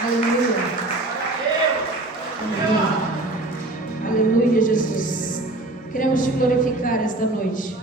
Aleluia. Aleluia. Aleluia, Jesus. Queremos te glorificar esta noite.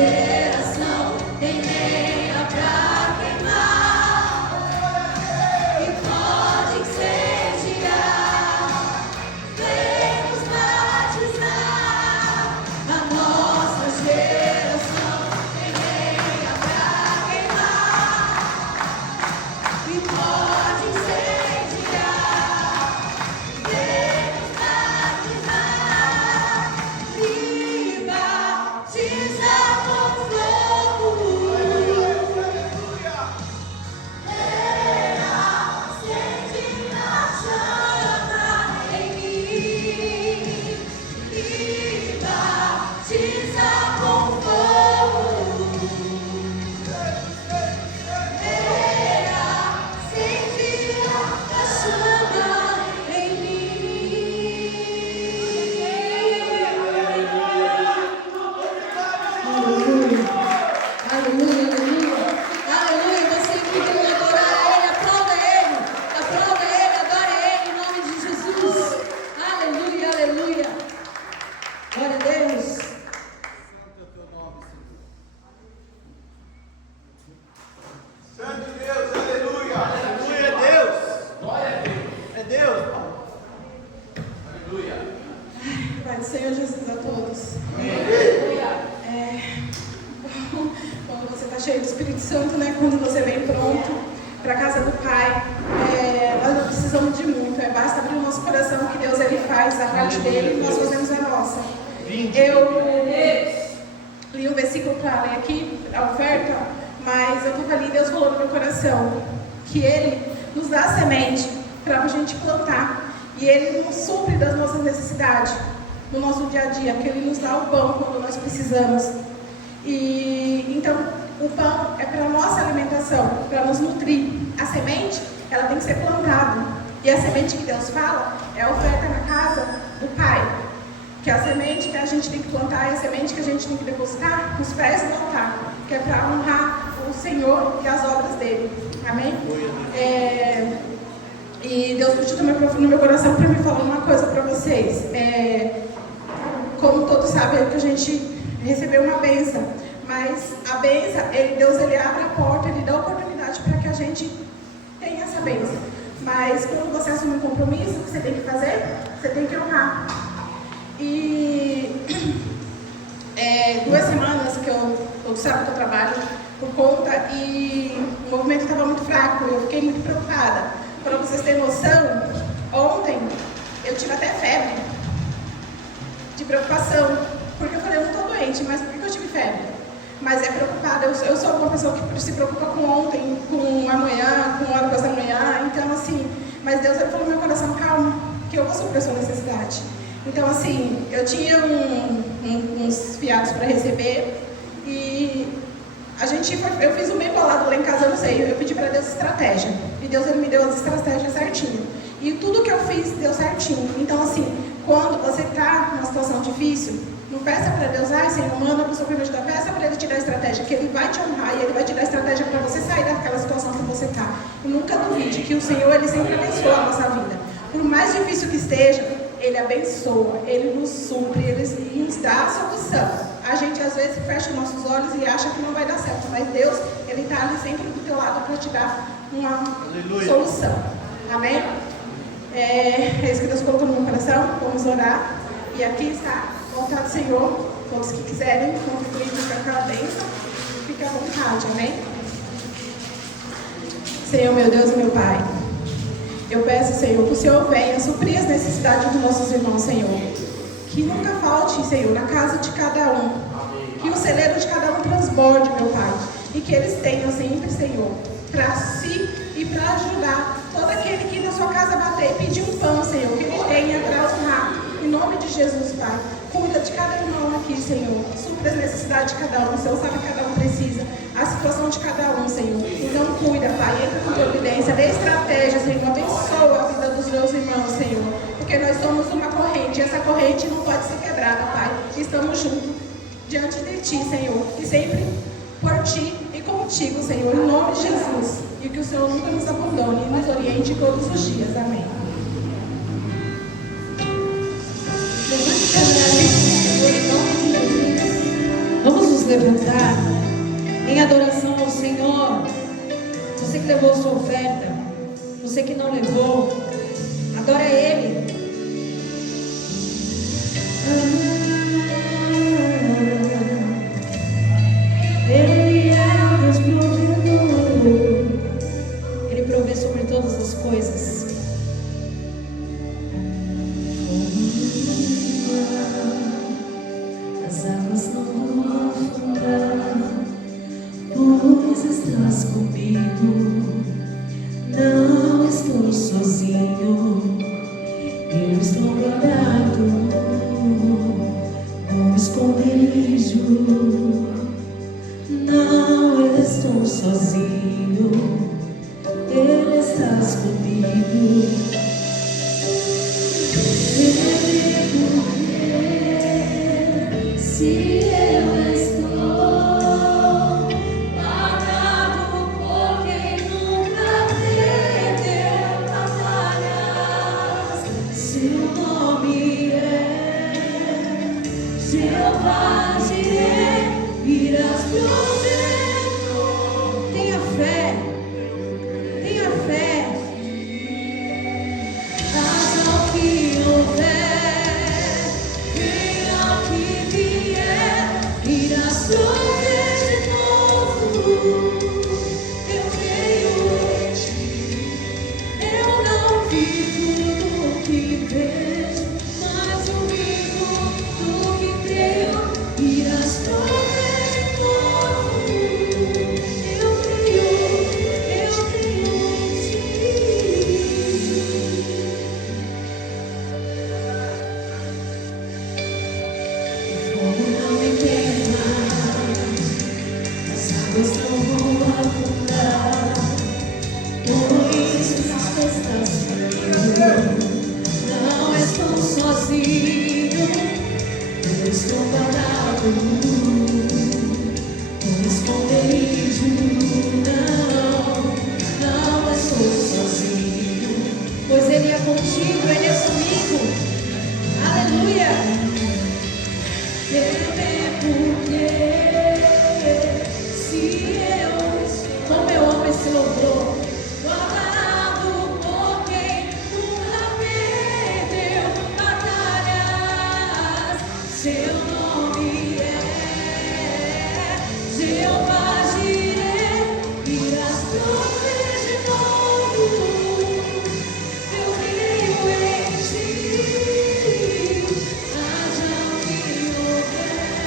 geração tem lenha pra queimar e pode incendiar. Vemos batizar. A nossa geração tem lenha pra queimar e pode incendiar. Vemos batizar. Me batiza com fogo. Acende a chama em mim. Me batiza com fogo. Acende a chama em mim. Aleluia, aleluia, aleluia, aleluia. Você que quer adorar a Ele, aplauda Ele, adora Ele em nome de Jesus. Aleluia, aleluia. Glória a Deus. Santo Deus, aleluia! Aleluia, é Deus! Glória a Deus! É Deus, Pai! Aleluia! Pai do Senhor Jesus a todos. Quando você está cheio do Espírito Santo, né? Quando você vem pronto para a casa do Pai, nós não precisamos de muito. Basta abrir o nosso coração que Deus ele faz a parte dele e nós fazemos a nossa. Eu li um versículo para ler aqui, a oferta, mas eu estava ali e Deus falou no meu coração que Ele nos dá a semente para a gente plantar e Ele nos supre das nossas necessidades no nosso dia a dia, que Ele nos dá o pão quando nós precisamos. E então o pão é para a nossa alimentação, para nos nutrir. A semente, ela tem que ser plantada. E a semente que Deus fala é a oferta na casa do Pai. Que é a semente que a gente tem que plantar, é a semente que a gente tem que depositar nos pés do altar, que é para honrar o Senhor e as obras dele. Amém? E Deus puxou no meu coração para me falar uma coisa para vocês. Como todos sabem, que a gente recebeu uma bênção, mas a bênção, Deus ele abre a porta, Ele dá oportunidade para que a gente tenha essa bênção. Mas quando você assume um compromisso, o que você tem que fazer? Você tem que honrar. E 2 semanas que eu sábado que eu trabalho por conta e o movimento estava muito fraco, eu fiquei muito preocupada. Para vocês terem noção, ontem eu tive até febre de preocupação, porque eu falei, eu não estou doente, mas por que eu tive febre? Mas é preocupada, eu sou uma pessoa que se preocupa com ontem, com amanhã, com a coisa da manhã, então assim, mas Deus ele falou no meu coração, calma, que eu vou suprir a sua necessidade. Então assim, eu tinha uns fiados para receber e eu fiz o meio bolado lá em casa, eu não sei, eu pedi para Deus estratégia. E Deus ele me deu as estratégias certinho. E tudo que eu fiz deu certinho. Então assim, quando você está numa situação difícil, não peça para Deus, Senhor, manda para o seu primeiro ajudar, peça para Ele te dar a estratégia, que Ele vai te honrar e Ele vai te dar a estratégia para você sair daquela situação que você está. E nunca duvide que o Senhor, Ele sempre abençoa a nossa vida. Por mais difícil que esteja, Ele abençoa, Ele nos supre, Ele nos dá a solução. A gente às vezes fecha os nossos olhos e acha que não vai dar certo, mas Deus, Ele está ali sempre do teu lado para te dar uma solução. Amém? É isso que Deus colocou no meu coração, vamos orar. E aqui está a vontade do Senhor, todos que quiserem contribuir com aquela bênção, fique à vontade, amém? Senhor, meu Deus e meu Pai, eu peço, Senhor, que o Senhor venha suprir as necessidades dos nossos irmãos, Senhor. Que nunca falte, Senhor, na casa de cada um. Que o celeiro de cada um transborde, meu Pai. E que eles tenham sempre, Senhor, para si e para ajudar todo aquele que na sua casa bater e pedir um pão, Senhor, que ele tenha para honrar. Em nome de Jesus, Pai. Cuida de cada irmão aqui, Senhor. Supre as necessidades de cada um. O Senhor sabe que cada um precisa. A situação de cada um, Senhor. Então cuida, Pai. Entra com providência. Dê estratégia, Senhor. Abençoa a vida dos meus irmãos, Senhor. Porque nós somos uma corrente. E essa corrente não pode ser quebrada, Pai. Estamos juntos diante de Ti, Senhor. E sempre por Ti e contigo, Senhor. Em nome de Jesus. E que o Senhor nunca nos abandone e nos oriente todos os dias. Amém. Vamos nos levantar. levantar em adoração ao Senhor. Você que levou sua oferta, você que não levou, adora Ele. Ele é o Deus provedor. Ele provê sobre todas as coisas. As águas não vão afundar, pois estás comigo. Não estou sozinho, eu estou guardado no esconderijo. Não estou sozinho, Ele estás comigo. Se eu estou guardado por quem nunca perdeu batalhas, seu nome é Jeová Jireh, irás prover. Tenha fé, tenha fé. Haja o que houver, venha o que vier, irás prover de novo. Eu creio em ti. Eu não vi tudo o que vejo, mas eu vivo do que creio. Irás prover de novo. Eu creio em ti. Fogo não me queima, as águas não vão afundar, pois estás comigo. Não estou sozinho, eu estou guardado no esconderijo. Não estou sozinho, pois Ele é contigo, Ele é comigo. Aleluia. Porque se eu, como eu amo esse louvor, guardado por quem nunca perdeu batalhas, seu nome é Jeová Jireh, irás prover de novo. Eu creio em ti. Haja o que houver,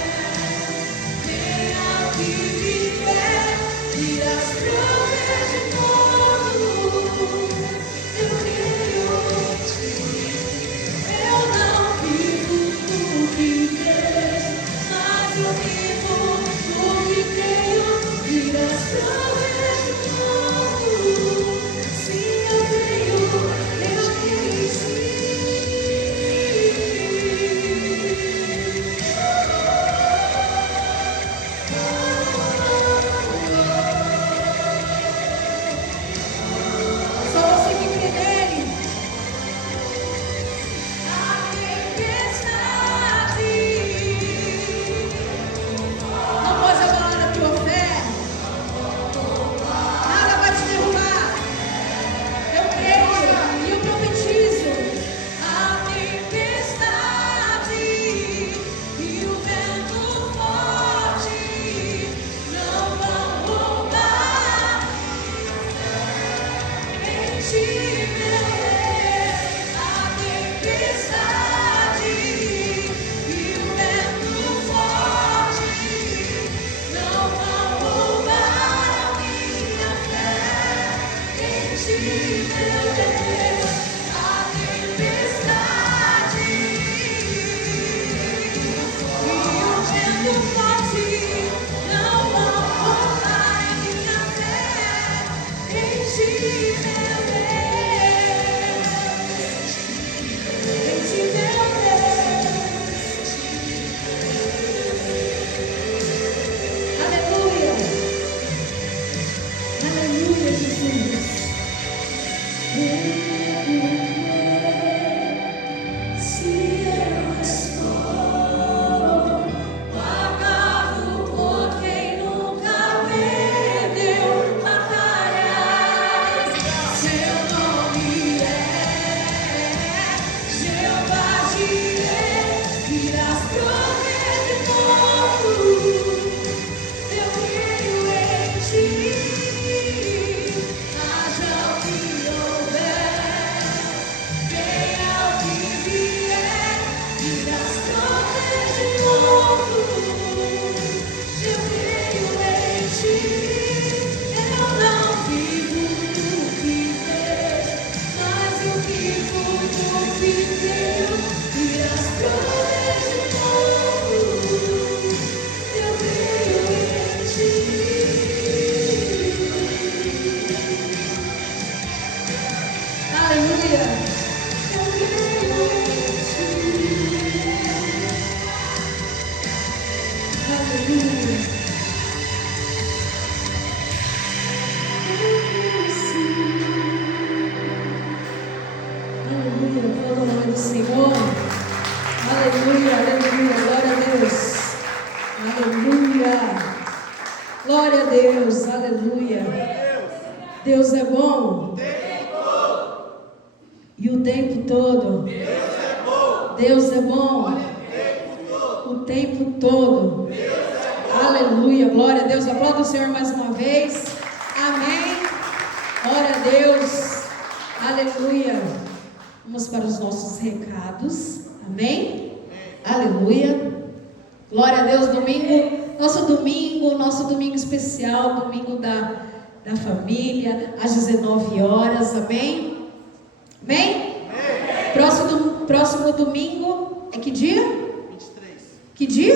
Deus é bom. E o tempo todo. Deus é bom. O tempo todo. Aleluia. Glória a Deus. Aplauda o Senhor mais uma vez. Amém. Glória a Deus. Aleluia. Vamos para os nossos recados. Amém. Aleluia. Glória a Deus. Nosso domingo especial, domingo da família, às 19 horas, amém? Amém? Próximo domingo, é que dia? 23. Que dia?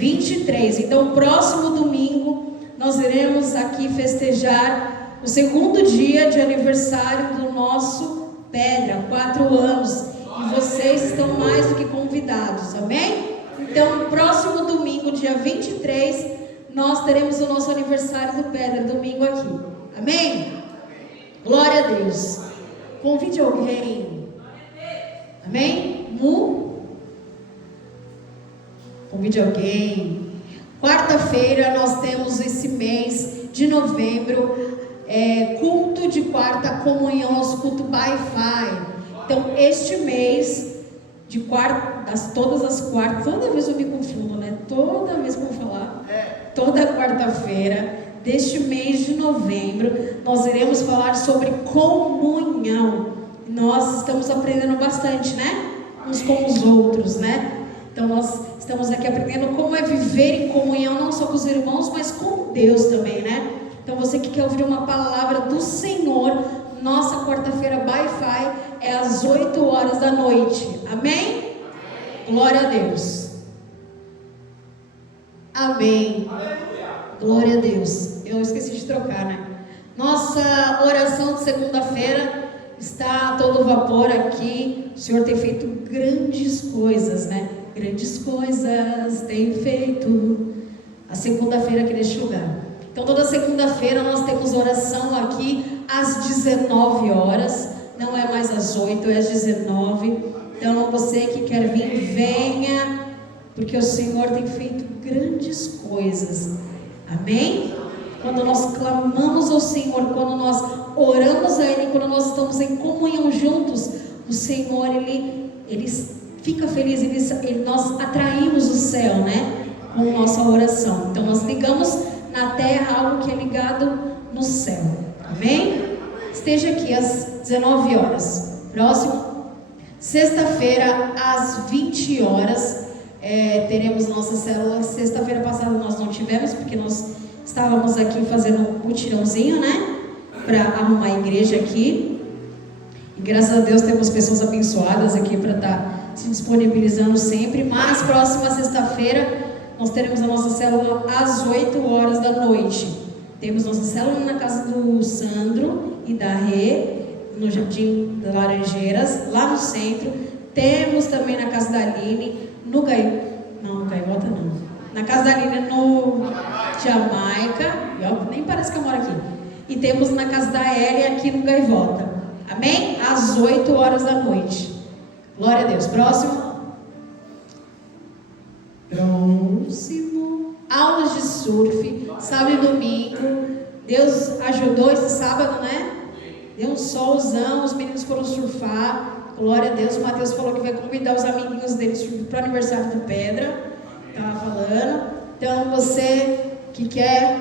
23. Então, próximo domingo, nós iremos aqui festejar o segundo dia de aniversário do nosso Pedra, 4 anos. E vocês estão mais do que convidados, amém? Então, próximo domingo, dia 23, nós teremos o nosso aniversário do Pedra, domingo aqui. Amém? Glória a Deus. Convide alguém. Amém? Convide alguém. Quarta-feira nós temos esse mês de novembro, culto de quarta comunhão, nosso culto Wi-Fi. Então, este mês de quarta, todas as quartas, toda vez eu me confundo, né? Toda vez que eu vou falar, toda quarta-feira deste mês de novembro, nós iremos falar sobre comunhão. Nós estamos aprendendo bastante, né? Uns com os outros, né? Então nós estamos aqui aprendendo como é viver em comunhão, não só com os irmãos, mas com Deus também, né? Então você que quer ouvir uma palavra do Senhor, nossa quarta-feira Wi-Fi é às 8 horas da noite. Amém? Glória a Deus. Amém. Glória a Deus. Eu esqueci de trocar, né? Nossa oração de segunda-feira está a todo vapor aqui. O Senhor tem feito grandes coisas, né? Grandes coisas tem feito. A segunda-feira aqui neste lugar. Então toda segunda-feira nós temos oração aqui às 19 horas. Não é mais às 8, é às 19. Então você que quer vir, venha, porque o Senhor tem feito grandes coisas. Amém? Quando nós clamamos ao Senhor, quando nós oramos a Ele, quando nós estamos em comunhão juntos, o Senhor, Ele fica feliz, nós atraímos o céu, né? Com nossa oração. Então nós ligamos na terra algo que é ligado no céu. Amém? Esteja aqui às 19 horas. Próximo, sexta-feira às 20 horas, teremos nossa célula. Sexta-feira passada nós não tivemos, porque nós estávamos aqui fazendo um mutirãozinho, né? Para arrumar a igreja aqui. E graças a Deus temos pessoas abençoadas aqui para estar se disponibilizando sempre. Mas próxima sexta-feira nós teremos a nossa célula às 8 horas da noite. Temos nossa célula na casa do Sandro e da Rê, no Jardim das Laranjeiras, lá no centro. Temos também na casa da Aline, no Gaivota não. Na casa da Aline, no Jamaica, nem parece que eu moro aqui. E temos na casa da Elia, aqui no Gaivota. Amém? Às 8 horas da noite. Glória a Deus. Próximo. Aulas de surf, sábado e domingo. Deus ajudou esse sábado, né? Deu um solzão, os meninos foram surfar. Glória a Deus. O Matheus falou que vai convidar os amiguinhos deles para o aniversário do Pedra. Estava falando. Então você que quer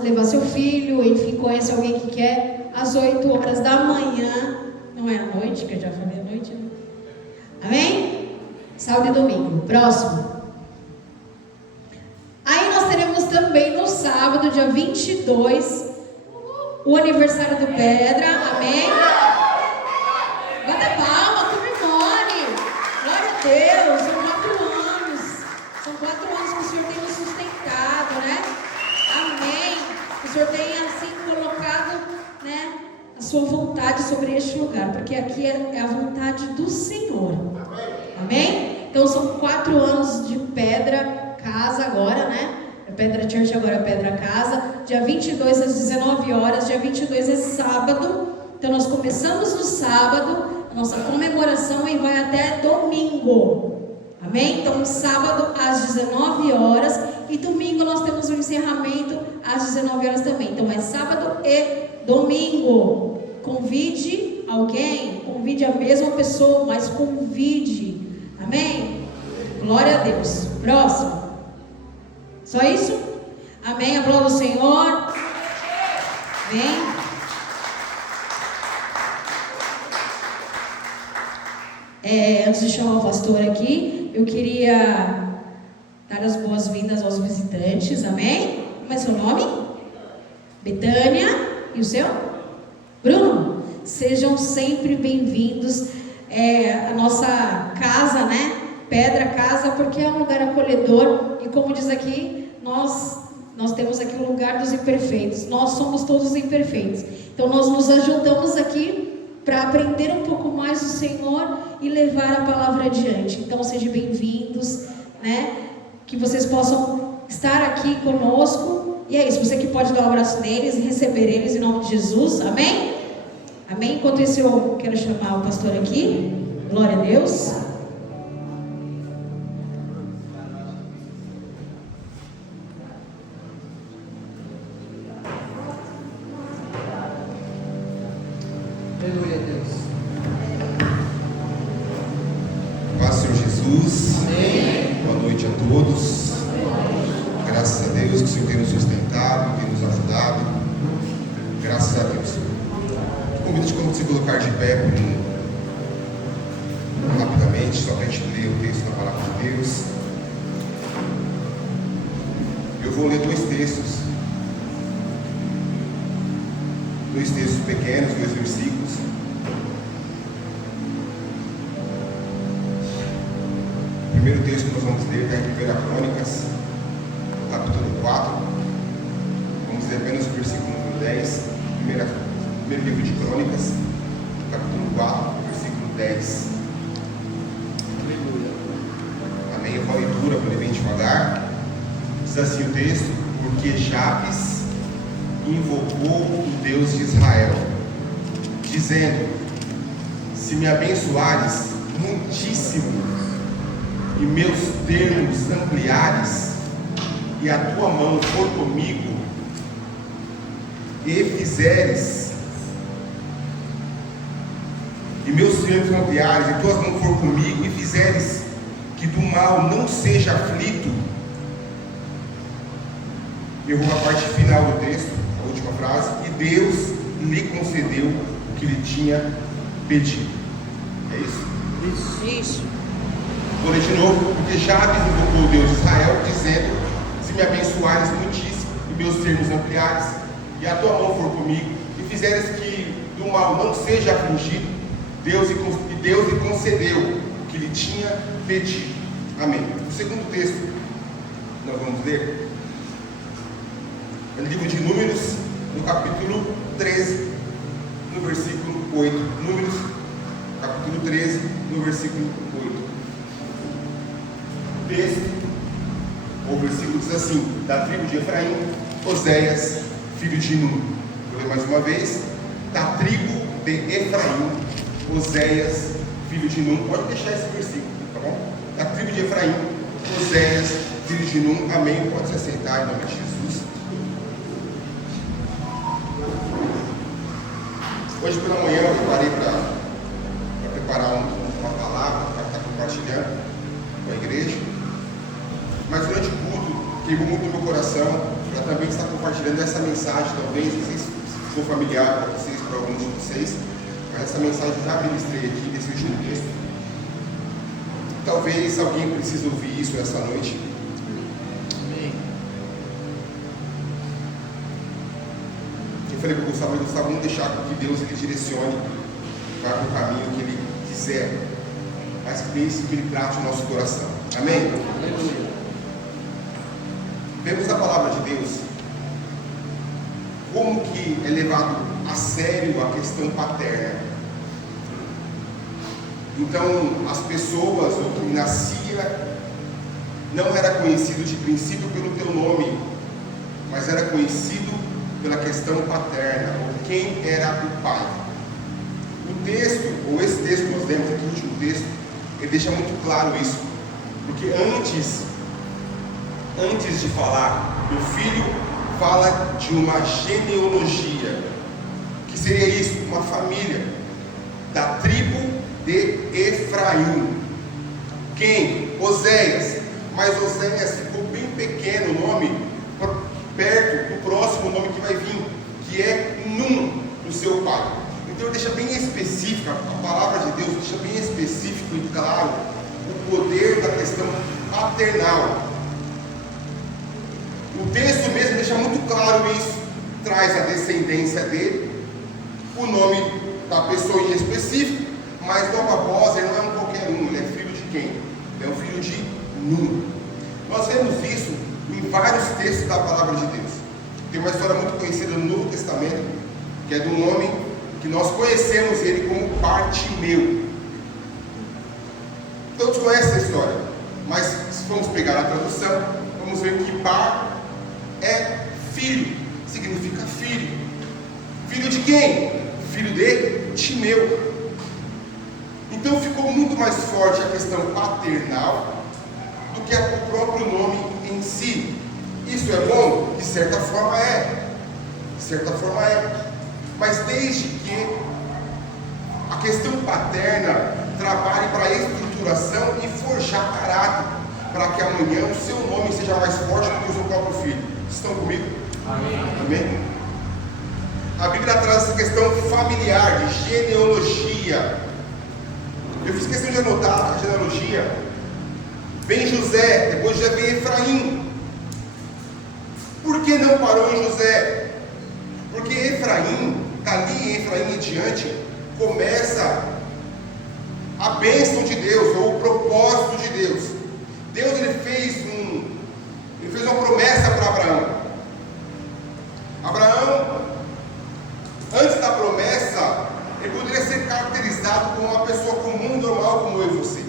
levar seu filho, enfim, conhece alguém que quer, às 8 horas da manhã, não é à noite, que eu já falei à noite, né? Amém? Sábado e domingo. Próximo. Aí nós teremos também no sábado, dia 22, o aniversário do Pedra. Amém? Bata palma, comemore. Glória a Deus. São 4 anos. São 4 anos que o Senhor tem nos sustentado, né? Amém. O Senhor tem assim colocado, né, a sua vontade sobre este este lugar, porque aqui é a vontade do Senhor. Amém? Então são 4 anos de Pedra Casa agora, né? É Pedra Church, agora é Pedra Casa. Dia 22 às 19 horas. Dia 22 é sábado. Então nós começamos no sábado. A nossa comemoração e vai até domingo. Amém? Então sábado às 19 horas. E domingo nós temos o encerramento às 19 horas também. Então é sábado e domingo. Convide alguém. Convide a mesma pessoa, mas convide. Amém? Glória a Deus. Próximo. Só isso? Amém? Aplauda o Senhor. Amém? Antes de chamar o pastor aqui, eu queria dar as boas-vindas aos visitantes. Amém? Como é seu nome? Betânia. E o seu? Bruno. Sejam sempre bem-vindos. A nossa casa, né? Pedra Casa, porque é um lugar acolhedor. E como diz aqui, nós temos aqui o lugar dos imperfeitos. Nós somos todos imperfeitos. Então nós nos ajudamos aqui para aprender um pouco mais do Senhor e levar a palavra adiante. Então sejam bem-vindos, né? Que vocês possam estar aqui conosco. E é isso, você que pode dar um abraço neles e receber eles em nome de Jesus. Amém? Amém? Enquanto isso eu quero chamar o pastor aqui. Glória a Deus. Aleluia, Deus. Paz, Senhor Jesus. Amém. Boa noite a todos. Graças a Deus que o Senhor tem nos sustentado, tem nos ajudado. Graças a Deus. Convido te a se colocar de pé por rapidamente, só para a gente ler o texto da palavra de Deus. Eu vou ler dois textos pequenos, 2 versículos. O primeiro texto que nós vamos ler está em 1 Crônicas, capítulo 4. Vamos ler apenas o versículo número 10. Primeiro livro de Crônicas, capítulo 4, versículo 10. Aleluia. Amém? Eu vou a leitura, vou ler bem devagar. Diz assim o texto: porque Jabes invocou o Deus de Israel, dizendo: se me abençoares muitíssimo e meus termos ampliares, e a tua mão for comigo, e fizeres, e meus termos ampliares, e tuas mãos for comigo, e fizeres que do mal não seja aflito. Eu vou à parte final do texto, a última frase: e Deus lhe concedeu o que lhe tinha pedido. É isso? Isso. Vou ler de novo. Porque Jabes invocou o Deus de Israel, dizendo: se me abençoares muitíssimo e meus termos ampliares, e a tua mão for comigo, e fizeres que do mal não seja afligido, Deus lhe concedeu o que lhe tinha pedido. Amém. O segundo texto que nós vamos ler é o livro de Números, no capítulo 13, no versículo 8. Números, capítulo 13, no versículo 8. O texto, ou versículo diz assim: da tribo de Efraim, Oséias, filho de Num. Vou ler mais uma vez. Da tribo de Efraim, Oséias, filho de Num. Pode deixar esse versículo, tá bom? Da tribo de Efraim, Oséias, filho de Num. Amém. Pode se assentar em nome de Jesus. Hoje pela manhã eu parei para preparar uma palavra para estar compartilhando com a igreja. Mas durante o culto, queimou muito no meu coração para também estar compartilhando essa mensagem. Talvez, não sei se for familiar para vocês, para alguns de vocês, mas essa mensagem eu já ministrei aqui nesse último texto. Talvez alguém precise ouvir isso essa noite. Amém. Eu falei para o Gustavo, vamos deixar que Deus ele direcione, vá para o caminho que Ele quiser, mas pense que Ele trate o nosso coração. Amém? Aleluia. Vemos na palavra de Deus como que é levado a sério a questão paterna. Então, as pessoas, o que nascia, não era conhecido de princípio pelo teu nome, mas era conhecido pela questão paterna, ou quem era o pai. O texto, ou esse texto que nós lemos aqui, o último texto, ele deixa muito claro isso. Porque antes de falar do filho, fala de uma genealogia. O que seria isso? Uma família da tribo de Efraim. Quem? Oséias. Mas Oséias ficou bem pequeno o nome, perto do próximo nome que vai vir, que é Num, do seu pai. Então ele deixa bem específica, a palavra de Deus deixa bem específico e claro o poder da questão paternal. O texto mesmo deixa muito claro isso, traz a descendência dele, o nome da pessoa em específico, mas Noah Barbosa não é um qualquer um, ele é filho de quem? Ele é o filho de Num. Nós vemos isso em vários textos da palavra de Deus. Tem uma história muito conhecida no Novo Testamento, que é de um homem que nós conhecemos ele como Bartimeu. Todos conhecem essa história, mas se formos pegar a tradução, vamos ver que Bar é filho, significa filho. Filho de quem? Filho de Timeu. Então ficou muito mais forte a questão paternal do que o próprio nome em si. Isso é bom? De certa forma é. De certa forma é. Mas desde que a questão paterna trabalhe para a estruturação e forjar caráter, para que amanhã o seu nome seja mais forte do que o seu próprio filho. Estão comigo? Amém. Amém? A Bíblia traz essa questão familiar, de genealogia. Eu fiz questão de anotar a genealogia. Vem José, depois já vem Efraim. Por que não parou em José? Porque Efraim, dali Efraim em diante, começa a bênção de Deus, ou o propósito de Deus. Deus ele fez uma promessa para Abraão. Abraão, antes da promessa, ele poderia ser caracterizado como uma pessoa comum, normal, como eu e você.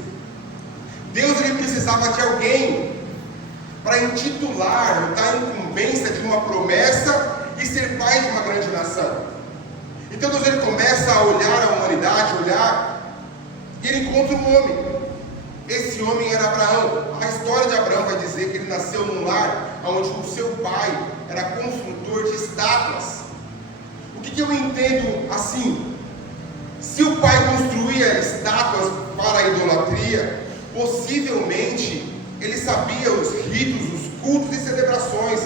Deus ele precisava de alguém para intitular, dar a incumbência de uma promessa e ser pai de uma grande nação. Então Deus ele começa a olhar a humanidade, e ele encontra um homem. Esse homem era Abraão. A história de Abraão vai dizer que ele nasceu num lar onde o seu pai era construtor de estátuas. O que eu entendo assim? Se o pai construía estátuas para a idolatria, possivelmente ele sabia os ritos, os cultos e celebrações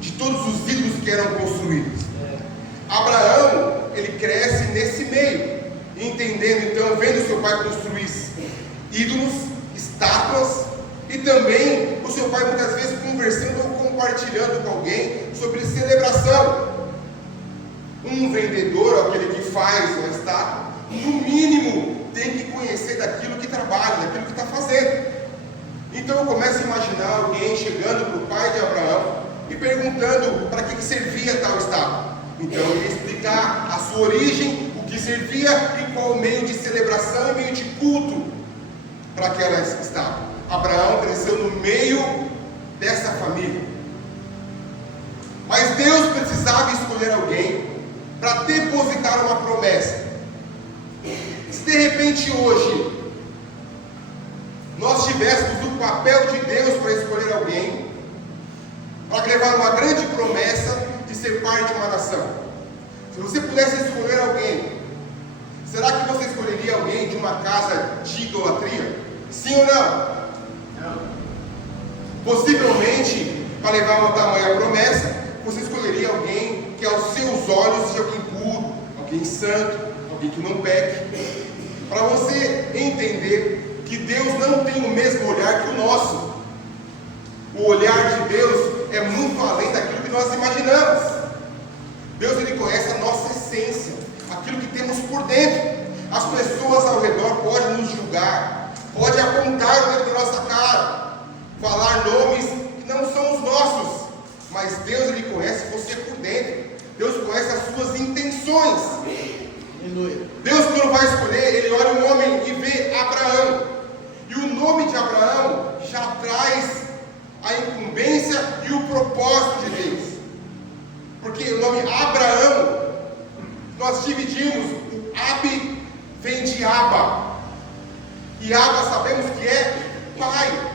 de todos os ídolos que eram construídos. Abraão, ele cresce nesse meio, entendendo então, vendo seu pai construir ídolos, estátuas, e também o seu pai muitas vezes conversando ou compartilhando com alguém sobre celebração. Um vendedor, aquele que faz uma estátua, no mínimo tem que conhecer daquilo que trabalha, daquilo que está fazendo. Então eu começo a imaginar alguém chegando para o pai de Abraão e perguntando para que servia tal estátua. Então ele ia explicar a sua origem, o que servia e qual o meio de celebração e meio de culto para aquela estátua. Abraão cresceu no meio dessa família. Mas Deus precisava escolher alguém para depositar uma promessa. Se de repente hoje nós tivéssemos o papel de Deus para escolher alguém, para levar uma grande promessa de ser pai de uma nação, se você pudesse escolher alguém, será que você escolheria alguém de uma casa de idolatria? Sim ou não? Não. Possivelmente, para levar uma tamanha promessa, você escolheria alguém que aos seus olhos seja alguém puro, alguém santo, alguém que não peque. Para você entender que Deus não tem o mesmo olhar que o nosso. O olhar de Deus é muito além daquilo que nós imaginamos. Deus ele conhece a nossa essência, aquilo que temos por dentro. As pessoas ao redor podem nos julgar, podem apontar o dedo na nossa cara, falar nomes que não são os nossos, mas Deus ele conhece você por dentro. Deus conhece as suas intenções. Deus quando vai escolher escolher, ele olha um homem e vê Abraão. E o nome de Abraão já traz a incumbência e o propósito de Deus. Porque o nome Abraão, nós dividimos, o Ab vem de Aba. E Aba sabemos que é pai.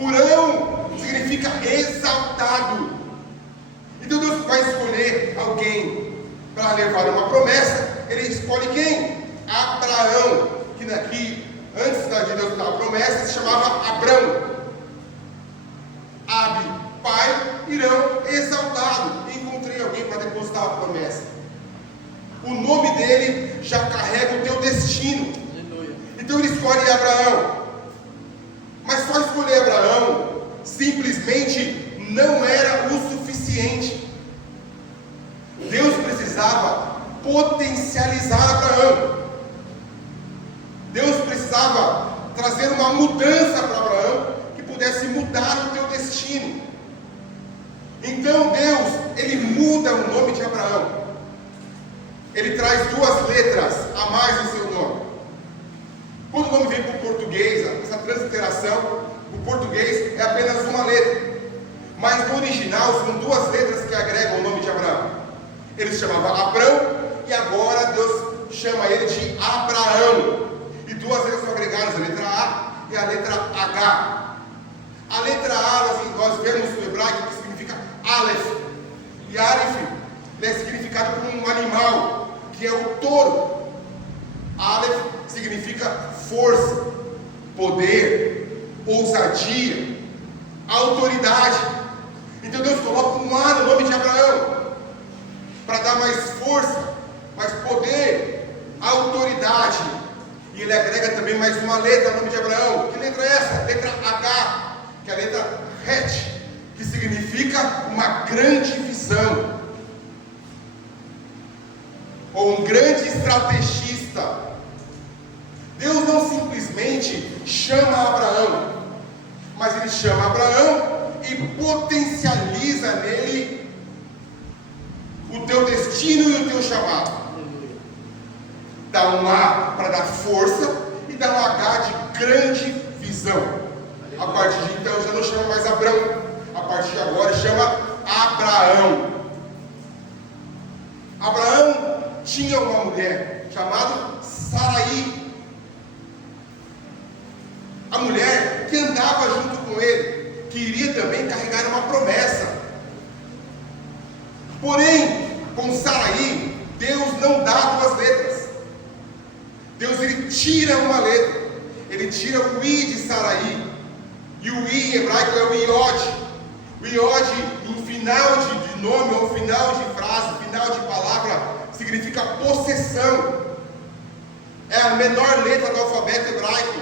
Urão significa exaltado. Então Deus vai escolher alguém para levar uma promessa. Ele escolhe quem? Abraão, que daqui, antes de Deus dar a promessa, se chamava Abrão. Ab, pai, Irão, exaltado. Encontrei alguém para depositar a promessa. O nome dele já carrega o teu destino. Então ele escolhe Abraão. Mas só escolher Abraão simplesmente não era o suficiente. Deus precisava potencializar Abraão. Deus precisava trazer uma mudança para Abraão que pudesse mudar o teu destino. Então Deus, ele muda o nome de Abraão. Ele traz 2 letras a mais no seu nome. Quando o nome vem para o português, essa transliteração, o português é apenas uma letra. Mas no original são 2 letras que agregam o nome de Abraão. Ele se chamava Abrão e agora Deus chama ele de Abraão. E 2 letras são agregadas, a letra A e a letra H. A letra A nós vemos no hebraico que significa Aleph. E Aleph é significado por um animal, que é o touro. Aleph significa força, poder, ousadia, autoridade. Então Deus coloca um A no nome de Abraão para dar mais força, mais poder, autoridade. E ele agrega também mais uma letra no nome de Abraão. Que letra é essa? Letra H, que é a letra Het, que significa uma grande visão, ou um grande estrategista. Deus não simplesmente chama Abraão, mas ele chama Abraão e potencializa nele o teu destino e o teu chamado. Dá um A para dar força e dá um H de grande visão. A partir de então já não chama mais Abrão, a partir de agora chama Abraão. Abraão tinha uma mulher chamada Saraí. A mulher que andava junto com ele, que iria também carregar uma promessa. Porém, com Saraí, Deus não dá 2 letras. Deus, ele tira uma letra. Ele tira o I de Saraí. E o I em hebraico é o Iod. O Iod, em final de nome, ou final de frase, final de palavra, significa possessão. É a menor letra do alfabeto hebraico.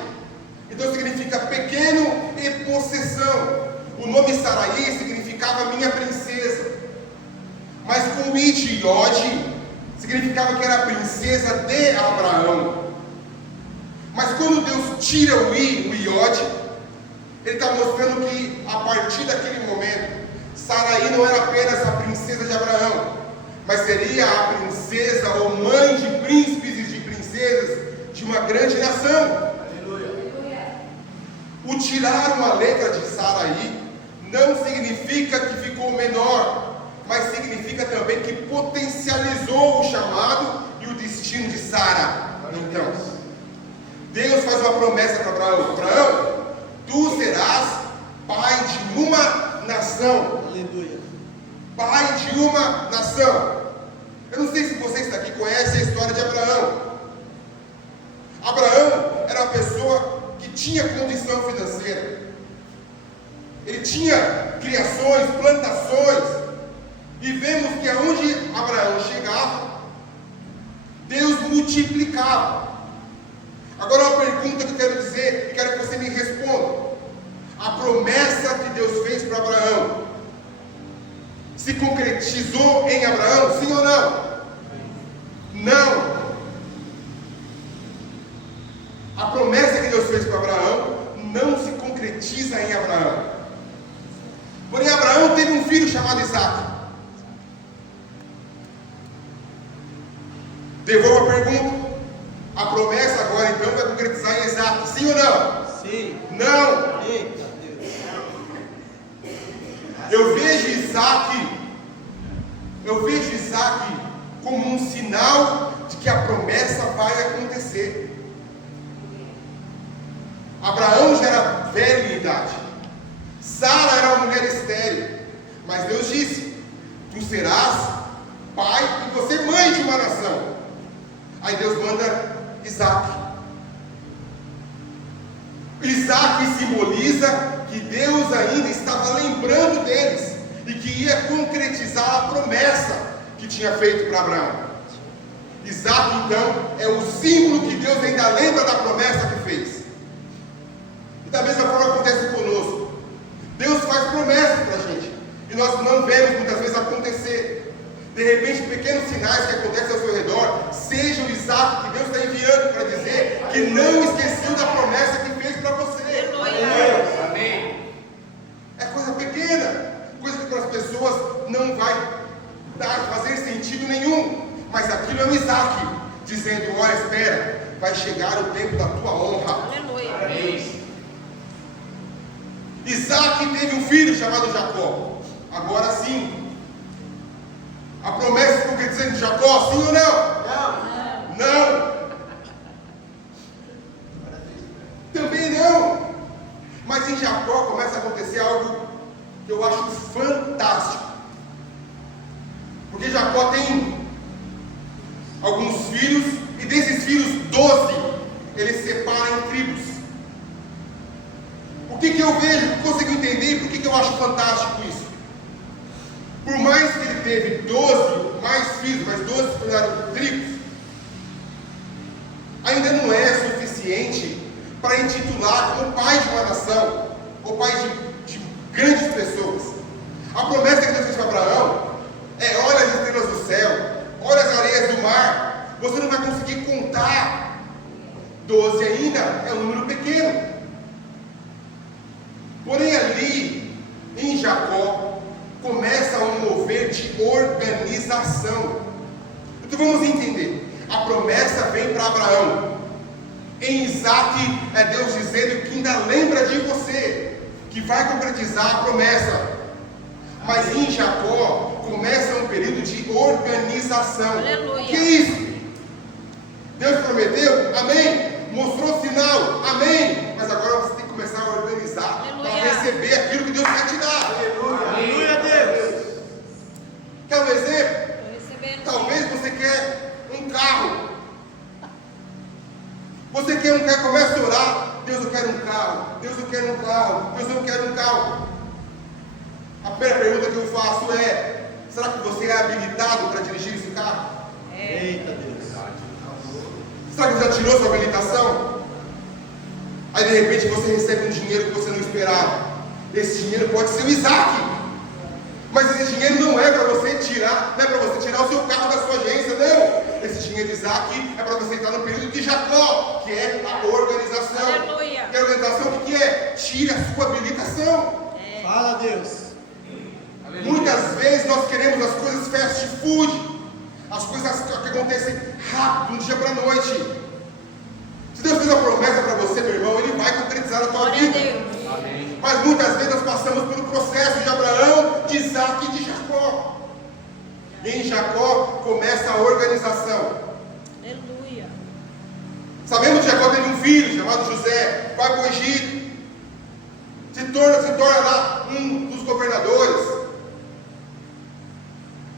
Então significa pequeno e possessão. O nome Saraí significava minha princesa. Mas com o I de Iod, significava que era a princesa de Abraão. Mas quando Deus tira o I, o Iod, ele está mostrando que a partir daquele momento, Saraí não era apenas a princesa de Abraão, mas seria a princesa ou mãe de príncipes e de princesas de uma grande nação. O tirar uma letra de Saraí não significa que ficou menor, mas significa também que potencializou o chamado e o destino de Sara. Então, Deus faz uma promessa para Abraão: Abraão, tu serás pai de uma nação. Aleluia. Pai de uma nação. Eu não sei se vocês daqui conhecem a história de Abraão. Abraão era uma pessoa que tinha condição financeira. Ele tinha criações, plantações. E vemos que aonde Abraão chegava, Deus multiplicava. Agora uma pergunta que eu quero dizer, e quero que você me responda. A promessa que Deus fez para Abraão se concretizou em Abraão, sim ou não? Não. A promessa que Deus fez para Abraão não se concretiza em Abraão. Porém, Abraão teve um filho chamado Isaac. Devolvo a pergunta: A promessa agora então vai concretizar em Isaac, sim ou não? Sim. Não! Eita Deus. Eu vejo Isaac como um sinal de que a promessa vai acontecer. Abraão já era velho em idade, Sara era uma mulher estéril, mas Deus disse: tu serás pai e você mãe de uma nação. Aí Deus manda Isaac. Isaac simboliza que Deus ainda estava lembrando deles e que ia concretizar a promessa que tinha feito para Abraão. Isaac então é o símbolo que Deus ainda lembra da promessa que fez. E da mesma forma acontece conosco. Deus faz promessas para a gente e nós não vemos muitas vezes acontecer. De repente, pequenos sinais que acontecem ao seu redor sejam o Isaac que Deus está enviando para dizer que não esqueceu da promessa que fez para você. Amém. É coisa pequena, coisa que para as pessoas não vai fazer sentido nenhum, mas aquilo é o Isaac dizendo: olha, espera, vai chegar o tempo da tua honra. Aleluia. Amém. Isaac teve um filho chamado Jacó. Agora sim, a promessa se concretiza em Jacó, sim ou não? Não. Também não. Mas em Jacó começa a acontecer algo que eu acho fantástico. Porque Jacó tem alguns filhos, e desses filhos, 12, ele separa em tribos. O que eu vejo, que eu consigo entender, e por que eu acho fantástico isso? Por mais que ele teve 12 mais filhos, mas 12 se tornaram tribos, ainda não é suficiente para intitular como pai de uma nação, ou pai de grandes pessoas. A promessa que Deus fez para Abraão é: olha as estrelas do céu, olha as areias do mar, você não vai conseguir contar. 12 ainda é um número pequeno. Porém, ali em Jacó começa um mover de organização. Então vamos entender: a promessa vem para Abraão. Em Isaac é Deus dizendo que ainda lembra de você, que vai concretizar a promessa. Mas em Jacó começa um período de organização. Aleluia. Que é isso? Deus prometeu, amém. Mostrou sinal, amém. Mas agora você tem que começar a organizar para receber aquilo que Deus quer te dar. Aleluia, Deus. Quer um exemplo? Estou recebendo. Talvez você quer um carro. Você quer um carro, começa a orar: Deus, eu quero um carro. Deus, eu quero um carro. Deus, eu quero um carro. A primeira pergunta que eu faço é: será que você é habilitado para dirigir esse carro? Eita Deus. Será que você já tirou sua habilitação? Aí de repente você recebe um dinheiro que você não esperava. Esse dinheiro pode ser o Isaac, mas esse dinheiro não é para você tirar, não é para você tirar o seu carro da sua agência, não. Esse dinheiro de Isaac é para você entrar no período de Jacó, que é a organização. Aleluia. E a organização o que é? Tire a sua habilitação. Fala, Deus. Muitas vezes nós queremos as coisas fast food, as coisas que acontecem rápido, de um dia para a noite. Se Deus fez uma promessa para você, meu irmão, Ele vai concretizar a tua Glória a vida. Deus. Amém. Mas muitas vezes nós passamos pelo processo de Abraão, de Isaac e de Jacó. E em Jacó começa a organização. Aleluia. Sabemos que Jacó teve um filho chamado José, vai para o Egito, se torna lá um dos governadores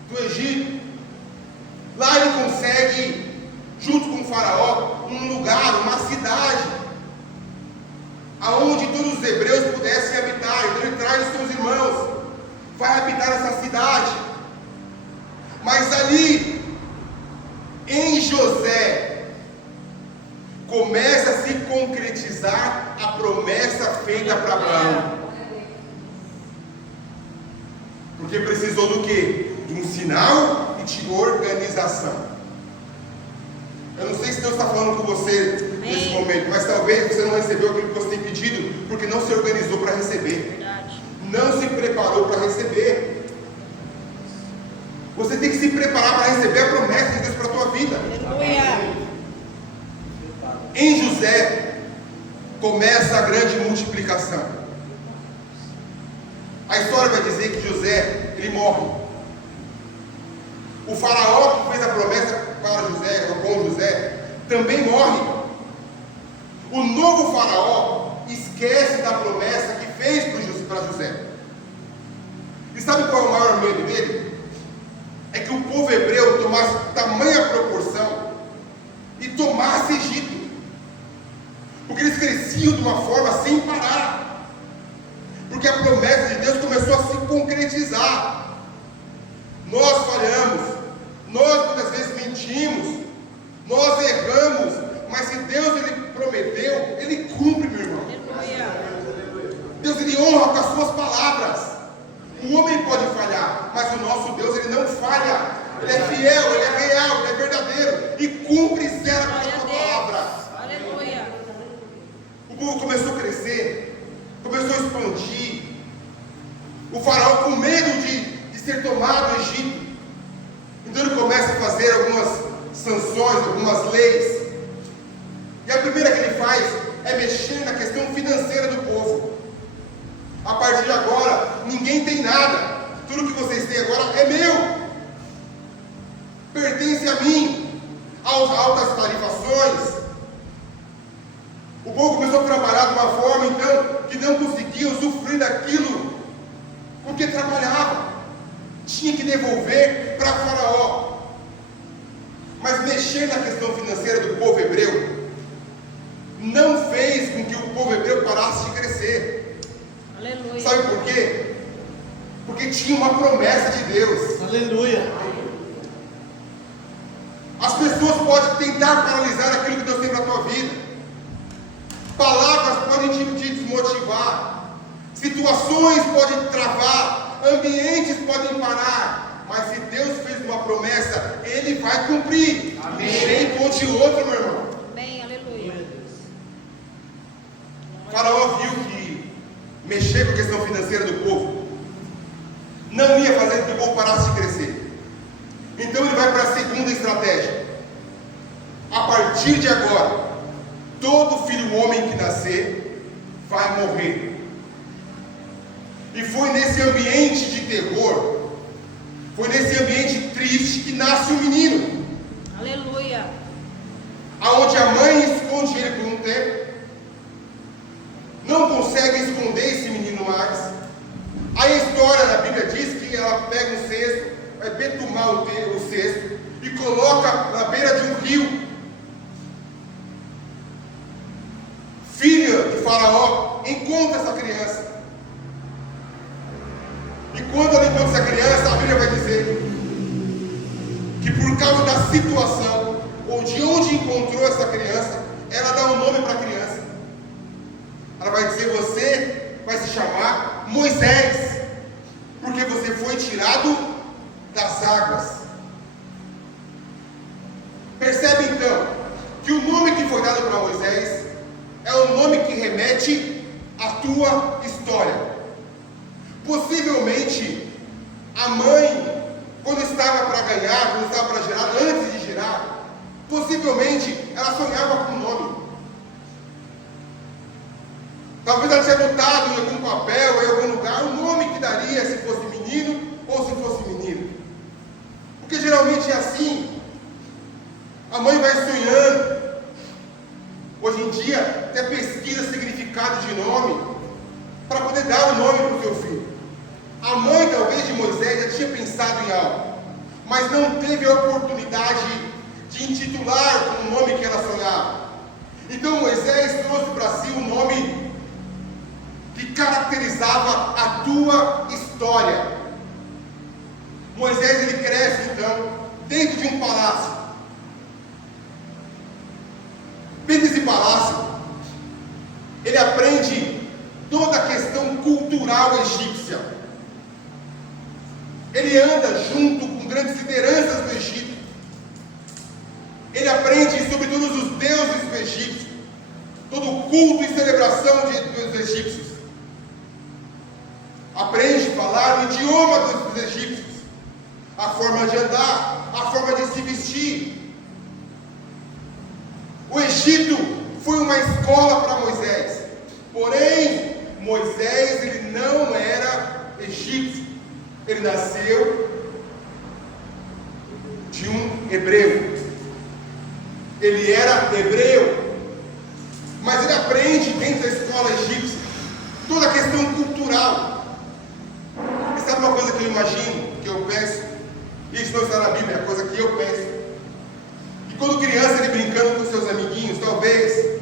do Egito. Lá ele consegue, junto com o faraó, um lugar, uma cidade, aonde todos os hebreus pudessem habitar. Então ele traz os seus irmãos, vai habitar essa cidade. Mas ali, em José, começa a se concretizar a promessa feita para Abraão. Porque precisou do quê? De um sinal e de organização. Eu não sei se Deus está falando com você nesse momento, mas talvez você não recebeu aquilo que você tem pedido, porque não se organizou para receber. Verdade. Não se preparou para receber. Você tem que se preparar para receber a promessa de Deus para a tua vida. Aleluia. José começa a grande multiplicação. A história vai dizer que José, ele morre. O faraó que fez a promessa para José, ou com José, também morre. O novo faraó esquece da promessa que fez para José. E sabe qual é o maior medo dele? É que o povo hebreu tomasse tamanha proporção e tomasse Egito. Porque eles cresciam de uma forma sem parar. Porque a promessa de Deus começou a se concretizar. Nós falhamos, nós muitas vezes mentimos, nós erramos, mas se Deus ele prometeu, ele cumpre, meu irmão. Deus ele honra com as suas palavras. O homem pode falhar, mas o nosso Deus ele não falha. Ele é fiel, ele é real, ele é verdadeiro e cumpre e zela com a sua palavra. Aleluia. O povo começou a crescer, começou a expandir. O faraó com medo de ser tomado do Egito. Então ele começa a fazer algumas sanções, algumas leis. E a primeira que ele faz é mexer na questão financeira do povo. A partir de agora, ninguém tem nada. Tudo que vocês têm agora é meu. Pertence a mim. Altas tarifações. O povo começou a trabalhar de uma forma, então, que não conseguia usufruir daquilo porque trabalhava. Tinha que devolver para Faraó. Mas mexer na questão financeira do povo hebreu não fez com que o povo hebreu parasse de crescer. Aleluia. Sabe por quê? Porque tinha uma promessa de Deus. Aleluia. As pessoas podem tentar paralisar aquilo que Deus tem para a tua vida. Palavras podem te desmotivar. Situações podem travar. Ambientes podem parar. Mas se Deus fez uma promessa, Ele vai cumprir. Nem ponte outro, meu irmão. Amém, aleluia. O faraó viu que mexer com a questão financeira do povo não ia fazer com que o povo parasse de crescer. Então ele vai para a segunda estratégia. A partir de agora, todo filho homem que nascer vai morrer. E foi nesse ambiente de terror, foi nesse ambiente triste que nasce o menino. Aleluia. Aonde a mãe esconde ele por um tempo, não consegue esconder esse menino mais. A história na Bíblia diz que ela pega um cesto, vai betumar o cesto e coloca na beira de um rio. Filha de Faraó encontra essa criança. E quando ela encontra essa criança, a Bíblia vai dizer que por causa da situação, ou de onde encontrou essa criança, ela dá um nome para a criança. Ela vai dizer: você vai se chamar Moisés, porque você foi tirado das águas. Percebe então que o nome que foi dado para Moisés é o nome que remete à tua história. Possivelmente a mãe, quando estava para ganhar, quando estava para gerar, antes de gerar, possivelmente ela sonhava com o nome. Talvez ela tinha anotado em algum papel, em algum lugar, o nome que daria se fosse menino ou se fosse menino. Porque geralmente é assim. A mãe vai sonhando. Hoje em dia, até pesquisa significado de nome para poder dar o nome para o seu filho. A mãe, talvez, de Moisés já tinha pensado em algo, mas não teve a oportunidade de intitular com o nome que ela sonhava. Então Moisés trouxe para si um nome que caracterizava a tua história. Moisés ele cresce então dentro de um palácio. Dentro desse palácio, ele aprende toda a questão cultural egípcia. Ele anda junto com grandes lideranças do Egito. Ele aprende sobre todos os deuses do Egito, todo o culto e celebração dos egípcios. Aprende a falar o idioma dos egípcios, a forma de andar, a forma de se vestir. O Egito foi uma escola para Moisés. Porém, Moisés, ele não era egípcio. Ele nasceu de um hebreu. Ele era hebreu. Mas ele aprende dentro da escola egípcia toda a questão cultural. E sabe uma coisa que eu imagino, que eu penso? Isso não está na Bíblia, é a coisa que eu penso. E quando criança, ele brincando com seus amiguinhos, talvez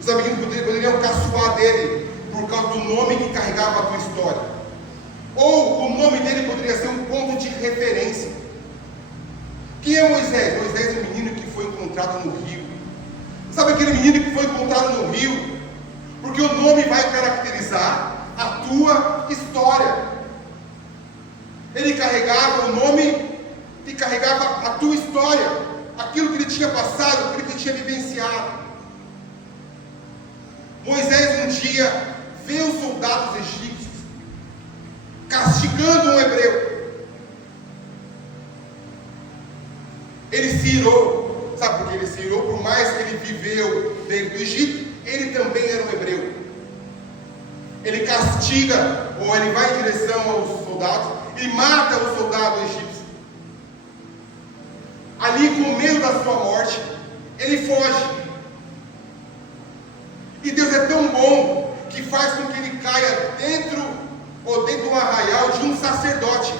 os amiguinhos poderiam caçoar dele por causa do nome que carregava a tua história. Ou o nome dele poderia ser um ponto de referência. Quem é Moisés? Moisés é o menino que foi encontrado no rio. Sabe aquele menino que foi encontrado no rio? Porque o nome vai caracterizar a tua história. Ele carregava o nome e carregava a tua história, aquilo que ele tinha passado, aquilo que ele tinha vivenciado. Moisés um dia vê os soldados egípcios castigando um hebreu. Ele se irou. Sabe por que ele se irou? Por mais que ele viveu dentro do Egito, ele também era um hebreu. Ele castiga, ou ele vai em direção aos soldados e mata o soldado egípcio. Ali, com medo da sua morte, ele foge. E Deus é tão bom que faz com que ele caia dentro de um arraial de um sacerdote.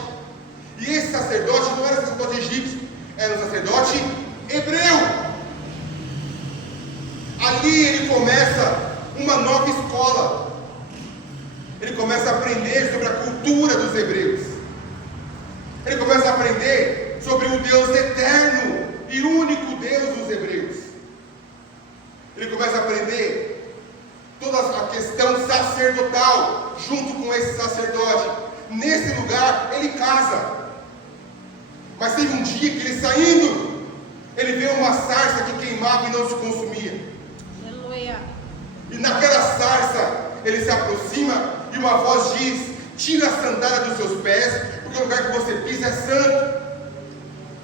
E esse sacerdote não era sacerdote egípcio, era um sacerdote hebreu. Ali ele começa uma nova escola. Ele começa a aprender sobre a cultura dos hebreus. Ele começa a aprender sobre o Deus eterno e único Deus dos hebreus. Ele começa a aprender toda a questão sacerdotal junto com esse sacerdote. Nesse lugar ele casa. Mas teve um dia que ele saindo, ele vê uma sarça que queimava e não se consumia. Aleluia. E naquela sarça ele se aproxima e uma voz diz: tira a sandália dos seus pés, porque o lugar que você pisa é santo.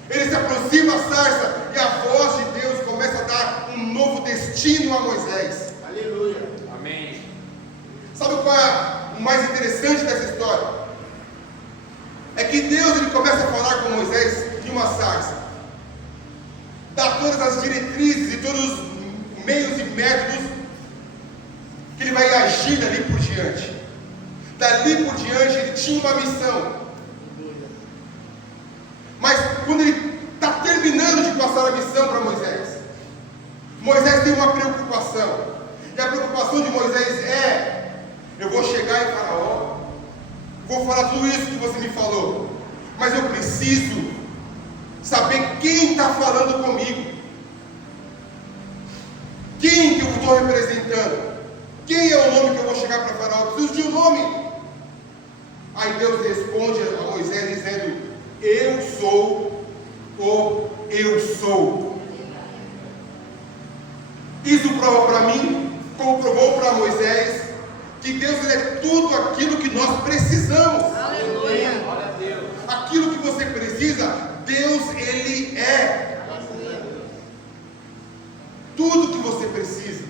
Ele se aproxima da sarça e a voz de Deus começa a dar um novo destino a Moisés. Aleluia. Amém. Sabe qual é o mais interessante dessa história? É que Deus ele começa a falar com Moisés de uma sarça, dá todas as diretrizes e todos os meios e métodos que ele vai agir dali por diante. Dali por diante ele tinha uma missão. Mas quando ele está terminando de passar a missão para Moisés, Moisés tem uma preocupação. E a preocupação de Moisés é: eu vou chegar em Faraó, vou falar tudo isso que você me falou, mas eu preciso saber quem está falando comigo, quem que eu estou representando, quem é o nome que eu vou chegar para Faraó. Eu preciso de um nome. Aí Deus responde a Moisés dizendo: eu sou o eu sou. Isso prova para mim, como provou para Moisés, que Deus ele é tudo aquilo que nós precisamos. Aleluia. Glória a Deus. Aquilo que você precisa, Deus ele é. Tudo que você precisa.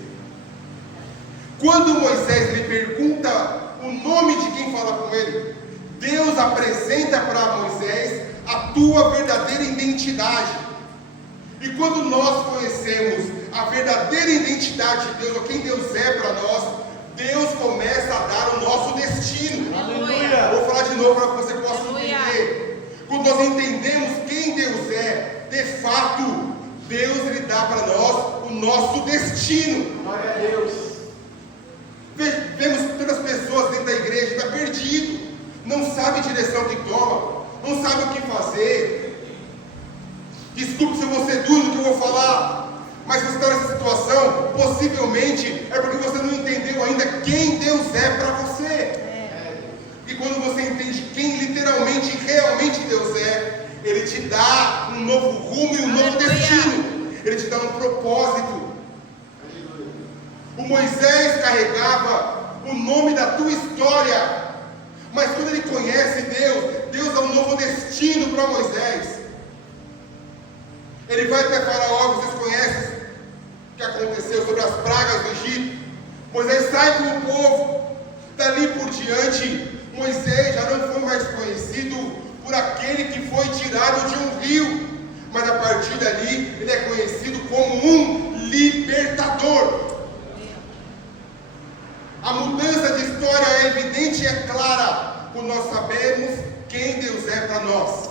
Quando Moisés lhe pergunta o nome de quem fala com ele, Deus apresenta para Moisés a tua verdadeira identidade. E quando nós conhecemos a verdadeira identidade de Deus, ou quem Deus é para nós, Deus começa a dar o nosso destino. Aleluia. Vou falar de novo para que você possa Aleluia. entender. Quando nós entendemos quem Deus é, de fato, Deus ele dá para nós o nosso destino. Glória a Deus. Vemos tantas pessoas dentro da igreja, está perdido, não sabe a direção que toma, não sabe o que fazer. Desculpe se eu vou ser duro no que eu vou falar, mas você está nessa situação, possivelmente é porque você não entendeu ainda quem Deus é para você. E quando você entende quem literalmente, realmente Deus é, Ele te dá um novo rumo e um novo destino. Ele te dá um propósito. O Moisés carregava o nome da tua história, mas quando ele conhece Deus, Deus dá um novo destino para Moisés. Ele vai até Faraó, vocês conhecem o que aconteceu, sobre as pragas do Egito, Moisés sai com o povo. Dali por diante, Moisés já não foi mais conhecido por aquele que foi tirado de um rio, mas a partir dali ele é conhecido como um libertador. A mudança de história é evidente e é clara, quando nós sabemos quem Deus é para nós.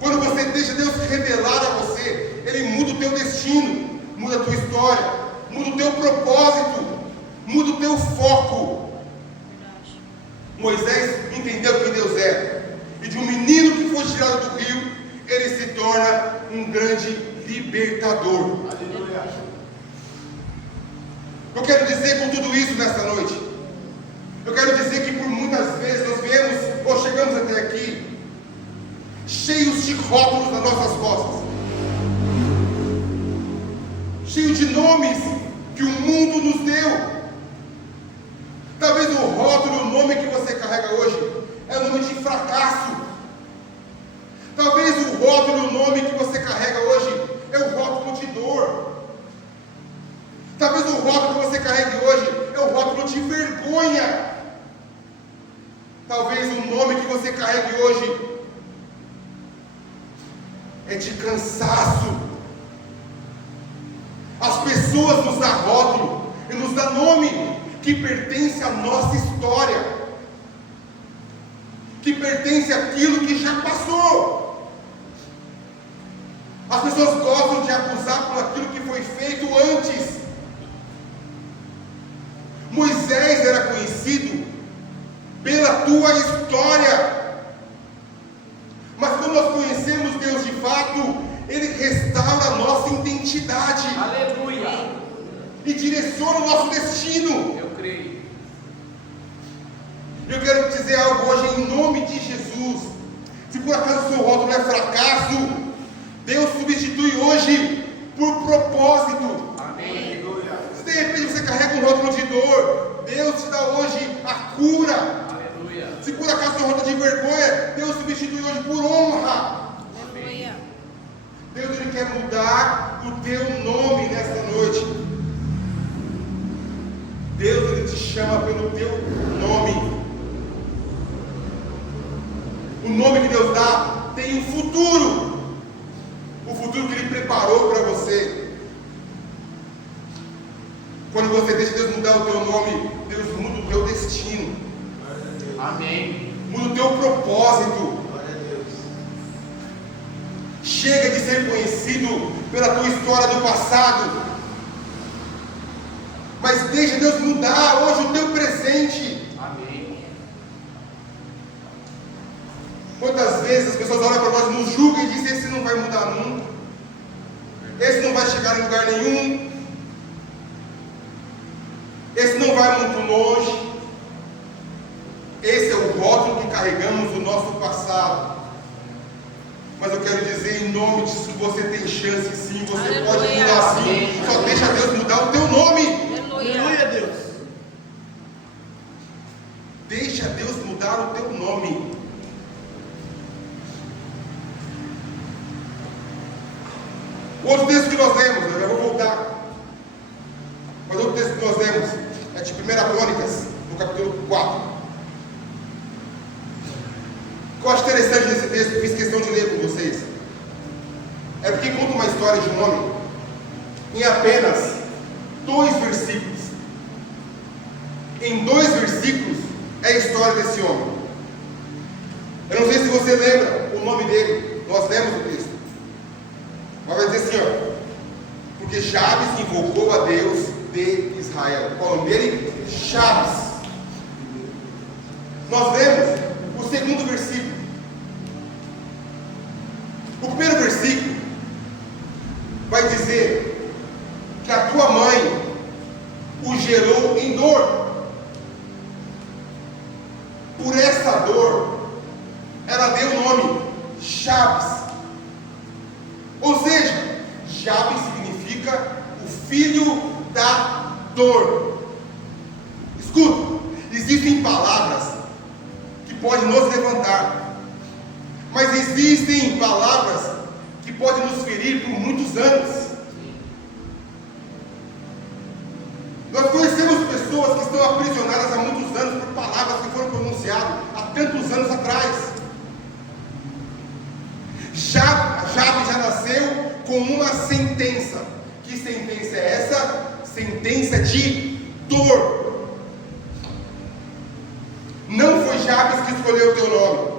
Quando você deixa Deus se revelar a você, Ele muda o teu destino, muda a tua história, muda o teu propósito, muda o teu foco. Moisés entendeu quem Deus é, e de um menino que foi tirado do rio, ele se torna um grande libertador. Aleluia. Eu quero dizer com tudo isso nesta noite, eu quero dizer que por muitas vezes nós viemos ou chegamos até aqui cheios de rótulos nas nossas costas, cheios de nomes que o mundo nos deu. Talvez o rótulo, o nome que você carrega hoje é o nome de fracasso. Talvez o rótulo, o nome que você carrega hoje é o rótulo de dor. Talvez o rótulo que você carregue hoje é o rótulo de vergonha. Talvez o nome que você carregue hoje é de cansaço. As pessoas nos dão rótulo e nos dão nome que pertence à nossa história, que pertence àquilo que já passou. As pessoas gostam de acusar por aquilo que foi feito antes. Moisés era conhecido pela tua história, mas quando nós conhecemos Deus de fato, Ele restaura a nossa identidade. Aleluia. E direciona o nosso destino. Eu creio. Eu quero dizer algo hoje em nome de Jesus. Se por acaso o seu rótulo é fracasso, Deus substitui hoje por propósito. Amém. Se de repente você carrega um rótulo de dor, Deus te dá hoje a cura. Aleluia. Se por acaso o seu rótulo de vergonha, Deus substitui hoje por honra. Aleluia. Deus, Ele quer mudar o teu nome nesta noite. Deus, Ele te chama pelo teu nome. O nome que Deus dá tem um futuro. O futuro que Ele preparou para você. Quando você deixa Deus mudar o teu nome, Deus muda o teu destino. Amém. Muda o teu propósito. Chega de ser conhecido pela tua história do passado, mas deixa Deus mudar hoje o teu presente. Amém. Quantas vezes as pessoas olham para nós, nos julgam e dizem: esse não vai mudar nunca, esse não vai chegar em lugar nenhum, esse não vai muito longe. Esse é o rótulo que carregamos do nosso passado. Mas eu quero dizer em nome disso que você tem chance sim, você Aleluia. pode mudar sim. Só deixa Deus mudar o teu nome. Aleluia, Deus. Deixa Deus mudar o teu nome. O outro texto que nós lemos, eu já vou voltar. Mas outro texto que nós lemos é de 1 Crônicas, no capítulo 4. O que eu acho interessante nesse texto, eu fiz questão de ler com vocês, é porque conta uma história de um homem em apenas 2 versículos. Em 2 versículos é a história desse homem. Eu não sei se você lembra o nome dele, nós lemos o texto. Mas vai dizer assim, ó: porque Jabes invocou a Deus de Israel. Qual é o nome dele? Jabes. Nós lemos o 2º versículo. O 1º versículo vai dizer que a tua mãe o gerou em dor. Por essa dor, ela deu o nome Jabes. Ou seja, Jabes significa o filho da dor. Escuta, existem palavras que podem nos levantar, mas existem palavras que podem nos ferir por muitos anos. pessoas que estão aprisionadas há muitos anos por palavras que foram pronunciadas há tantos anos atrás. Jabes já nasceu com uma sentença. Que sentença é essa? Sentença de dor. Não foi Jabes que escolheu o teu nome.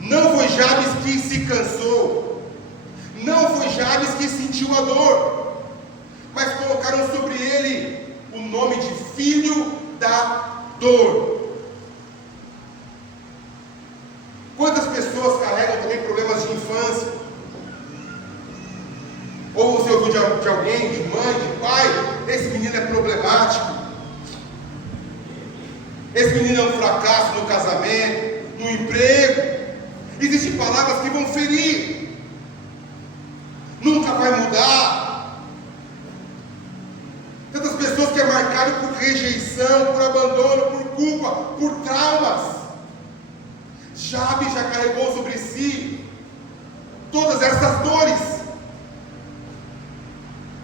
Não foi Jabes que se cansou. Não foi Jabes que sentiu a dor. Mas colocaram sobre ele o nome de filho da dor. Quantas pessoas carregam também problemas de infância? Ou você ouviu de alguém, de mãe, de pai, esse menino é problemático, esse menino é um fracasso no casamento, no emprego. Existem palavras que vão ferir, nunca vai mudar. Tantas pessoas que é marcado por rejeição, por abandono, por culpa, por traumas. Jabes já carregou sobre si todas essas dores.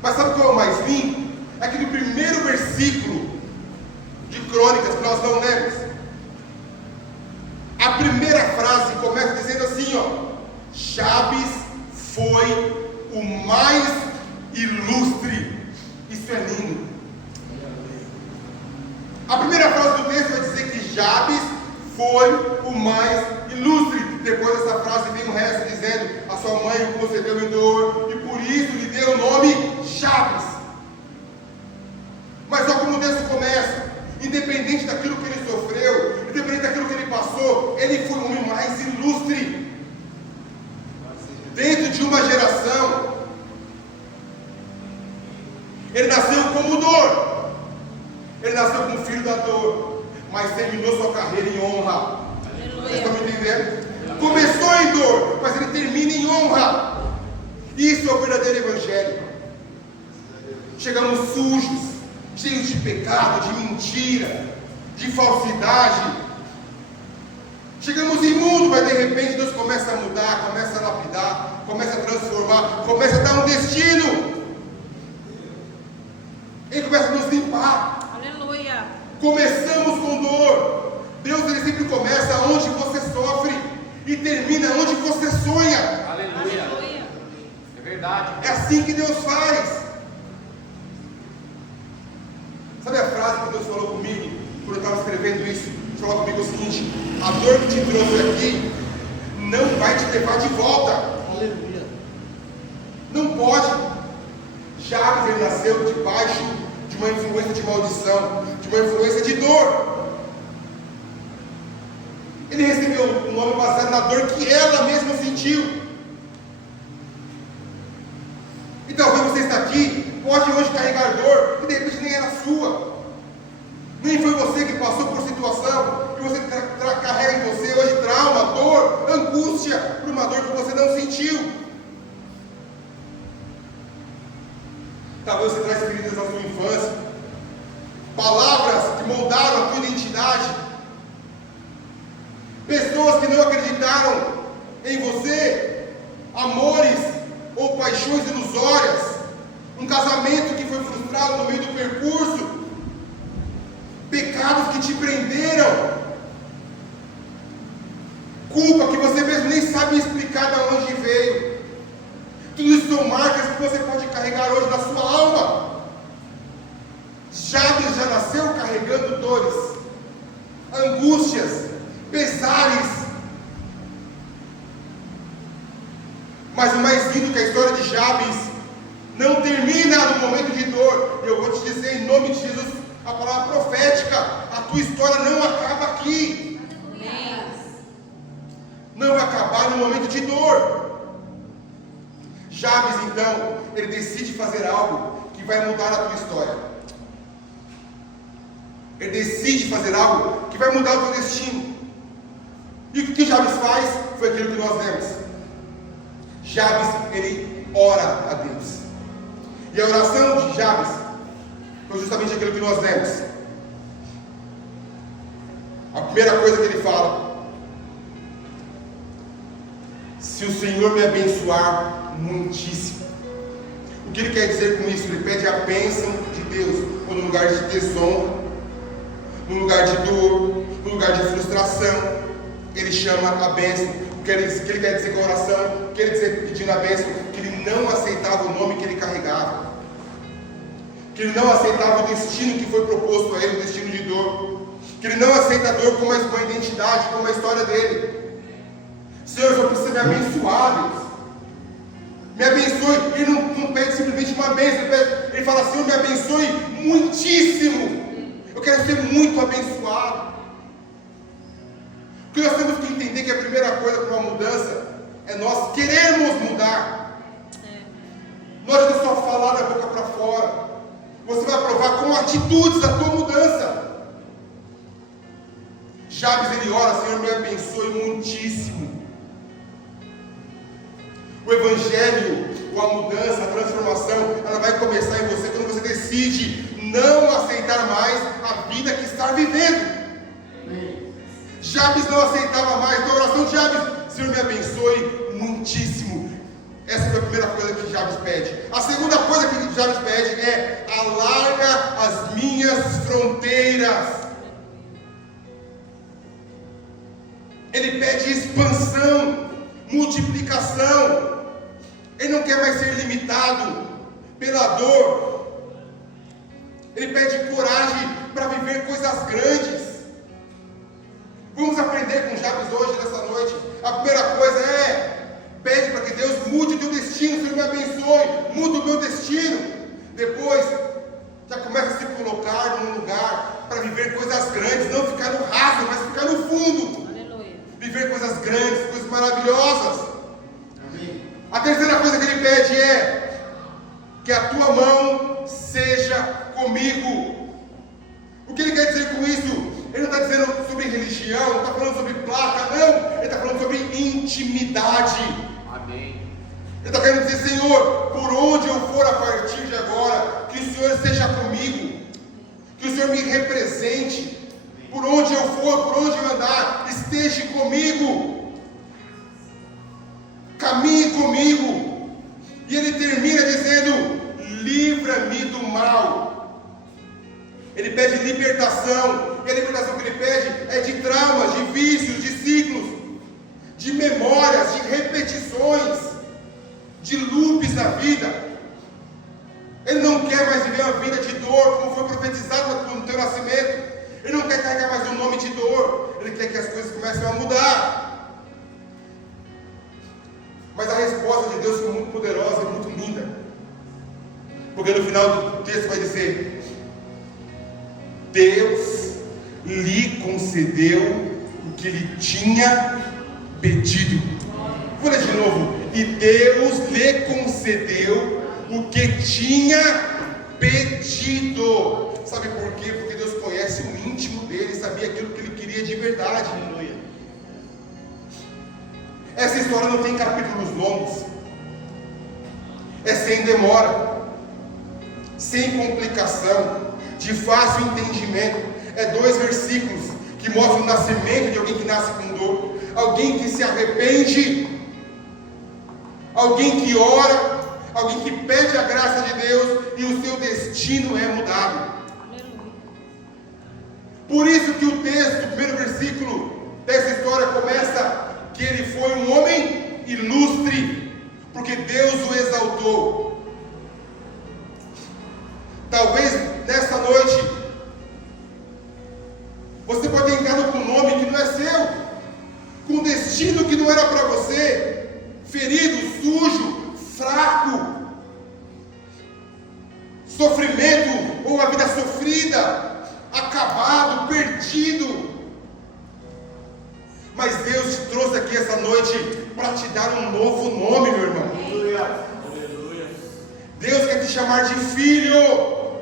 Mas sabe o que é o mais lindo? É que no primeiro versículo de Crônicas, que nós não lemos, a primeira frase começa dizendo assim, ó: Jabes foi o mais ilustre. Isso é lindo. A primeira frase do texto vai dizer que Jabes foi o mais ilustre. Depois dessa frase vem o resto dizendo: a sua mãe o concebeu em dor, e por isso lhe deu o nome Jabes. Mas olha como o texto começa: independente daquilo que ele sofreu, independente daquilo que ele passou, ele foi o homem mais ilustre. Dentro de uma geração, ele nasceu como dor, ele nasceu como filho da dor, mas terminou sua carreira em honra. Vocês estão me entendendo? Começou em dor, mas ele termina em honra. Isso é o verdadeiro evangelho. Chegamos sujos, cheios de pecado, de mentira, de falsidade. Chegamos imundos, mas de repente Deus começa a mudar, começa a lapidar, começa a transformar, começa a dar um destino. Ele começa a nos limpar. Aleluia. Começamos com dor. Deus, ele sempre começa onde você sofre e termina onde você sonha. Aleluia. Aleluia. É verdade. É assim que Deus faz. Sabe a frase que Deus falou comigo quando eu estava escrevendo isso? Ele falou comigo o seguinte: a dor que te trouxe aqui não vai te levar de volta. Aleluia. Não pode. Jabes, ele nasceu debaixo de uma influência de maldição, de uma influência de dor. Ele recebeu um nome baseado na dor que ela mesma sentiu. E talvez você está aqui, pode hoje carregar dor que de repente nem era sua. Nem foi você que passou por situação que você carrega em você hoje trauma, dor, angústia, por uma dor que você não sentiu. Talvez você traz feridas da sua infância, palavras que moldaram a tua identidade, pessoas que não acreditaram em você, amores ou paixões ilusórias, um casamento que foi frustrado no meio do percurso, pecados que te prenderam, culpa que você mesmo nem sabe explicar de onde veio. Tudo isso são marcas que você pode carregar hoje na sua alma. Jabes já nasceu carregando dores, angústias, pesares. Mas o mais lindo é que a história de Jabes não termina no momento de dor. E eu vou te dizer em nome de Jesus a palavra profética: a tua história não acaba aqui. Não vai acabar no momento de dor. Jabes, então, ele decide fazer algo que vai mudar a tua história. Ele decide fazer algo que vai mudar o teu destino. E o que Jabes faz? Foi aquilo que nós lemos. Jabes, ele ora a Deus. E a oração de Jabes foi justamente aquilo que nós lemos. A primeira coisa que ele fala: se o Senhor me abençoar muitíssimo, O que ele quer dizer com isso? Ele pede a bênção de Deus, ou no lugar de desonra, no lugar de dor, no lugar de frustração, ele chama a bênção. O que ele quer dizer com a oração, o que ele quer dizer pedindo a bênção, que ele não aceitava o nome que ele carregava, que ele não aceitava o destino que foi proposto a ele, o destino de dor, que ele não aceita a dor como uma identidade, como a história dele. Senhor, eu preciso me abençoar, Deus. Me abençoe. Ele não pede simplesmente uma bênção, ele fala: Senhor, me abençoe muitíssimo. Eu quero ser muito abençoado. Porque nós temos que entender que a primeira coisa para uma mudança é nós queremos mudar. Nós não só falar da boca para fora. Você vai provar com atitudes a tua mudança. Jabes, ele ora: Senhor, me abençoe muitíssimo. O evangelho, ou a mudança, a transformação, ela vai começar em você quando você decide não aceitar mais a vida que está vivendo. Jabes não aceitava mais. Na oração de Jabes: Senhor, me abençoe muitíssimo. Essa foi a primeira coisa que Jabes pede. A segunda coisa que Jabes pede é: alarga as minhas fronteiras. Ele pede expansão, multiplicação. Ele não quer mais ser limitado pela dor. Ele pede coragem para viver coisas grandes. Vamos aprender com Jabes hoje, nessa noite. A primeira coisa é: pede para que Deus mude o teu destino. Senhor, me abençoe, muda o meu destino. Depois, já começa a se colocar num lugar para viver coisas grandes. Não ficar no raso, mas ficar no fundo. Aleluia. Viver coisas grandes, coisas maravilhosas. A terceira coisa que ele pede é: que a tua mão seja comigo. O que ele quer dizer com isso? Ele não está dizendo sobre religião, não está falando sobre placa, não. Ele está falando sobre intimidade. Amém. Ele está querendo dizer: Senhor, por onde eu for a partir de agora, que o Senhor esteja comigo, que o Senhor me represente. Por onde eu for, por onde eu andar, esteja comigo. Caminhe comigo. E ele termina dizendo: livra-me do mal. Ele pede libertação. E a libertação que ele pede é de traumas, de vícios, de ciclos, de memórias, de repetições, de loops na vida. Ele não quer mais viver uma vida de dor, como foi profetizado no teu nascimento. Ele não quer carregar mais o nome de dor. Ele quer que as coisas comecem a mudar. Mas a resposta de Deus foi muito poderosa e muito linda. Porque no final do texto vai dizer: Deus lhe concedeu o que ele tinha pedido. Vou ler de novo. E Deus lhe concedeu o que tinha pedido. Sabe por quê? Porque Deus conhece o íntimo dele, sabia aquilo que ele queria de verdade. Aleluia. Essa história não tem capítulos longos. É sem demora, sem complicação, de fácil entendimento. É 2 versículos que mostram o nascimento de alguém que nasce com dor, alguém que se arrepende, alguém que ora, alguém que pede a graça de Deus e o seu destino é mudado. Por isso que o texto, o primeiro versículo dessa história começa que ele foi um homem ilustre, porque Deus o exaltou. Talvez nesta noite você pode ter entrado com um nome que não é seu, com um destino que não era para você, ferido, sujo, fraco, sofrimento ou uma vida sofrida, acabado, perdido. Mas Deus te trouxe aqui essa noite para te dar um novo nome, meu irmão. Aleluia. Deus quer te chamar de filho.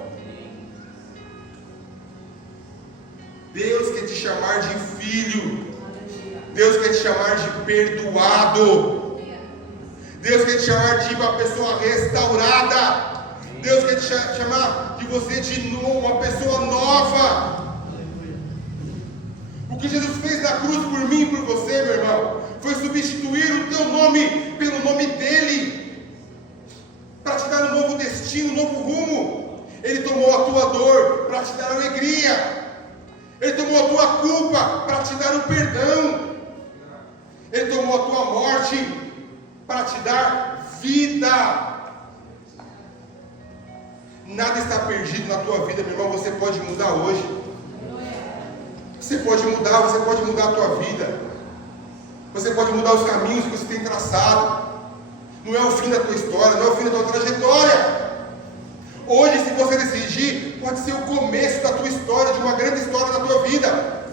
Deus quer te chamar de filho. Deus quer te chamar de perdoado. Deus quer te chamar de uma pessoa restaurada. Deus quer te chamar de você de novo, uma pessoa nova. O que Jesus fez na cruz por mim e por você, meu irmão, foi substituir o teu nome pelo nome dele, para te dar um novo destino, um novo rumo. Ele tomou a tua dor para te dar alegria. Ele tomou a tua culpa para te dar o perdão. Ele tomou a tua morte para te dar vida. Nada está perdido na tua vida, meu irmão. Você pode mudar hoje. Você pode mudar a tua vida. Você pode mudar os caminhos que você tem traçado. Não é o fim da tua história, não é o fim da tua trajetória. Hoje, se você decidir, pode ser o começo da tua história, de uma grande história da tua vida.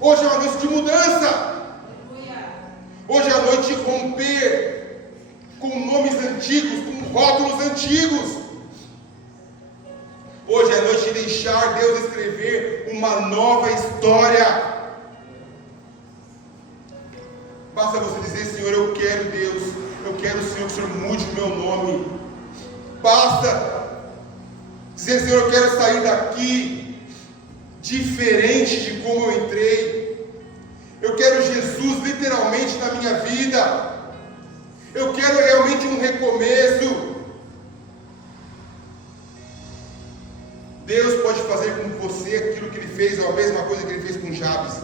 Hoje é uma noite de mudança. Hoje é a noite de romper com nomes antigos, com rótulos antigos. Hoje é a noite de deixar Deus escrever uma nova história. Basta você dizer: Senhor, eu quero Deus, eu quero, Senhor, que o Senhor mude o meu nome. Basta dizer: Senhor, eu quero sair daqui diferente de como eu entrei. Eu quero Jesus literalmente na minha vida. Eu quero realmente um recomeço. Deus pode fazer com você aquilo que Ele fez, ou a mesma coisa que Ele fez com Jabes.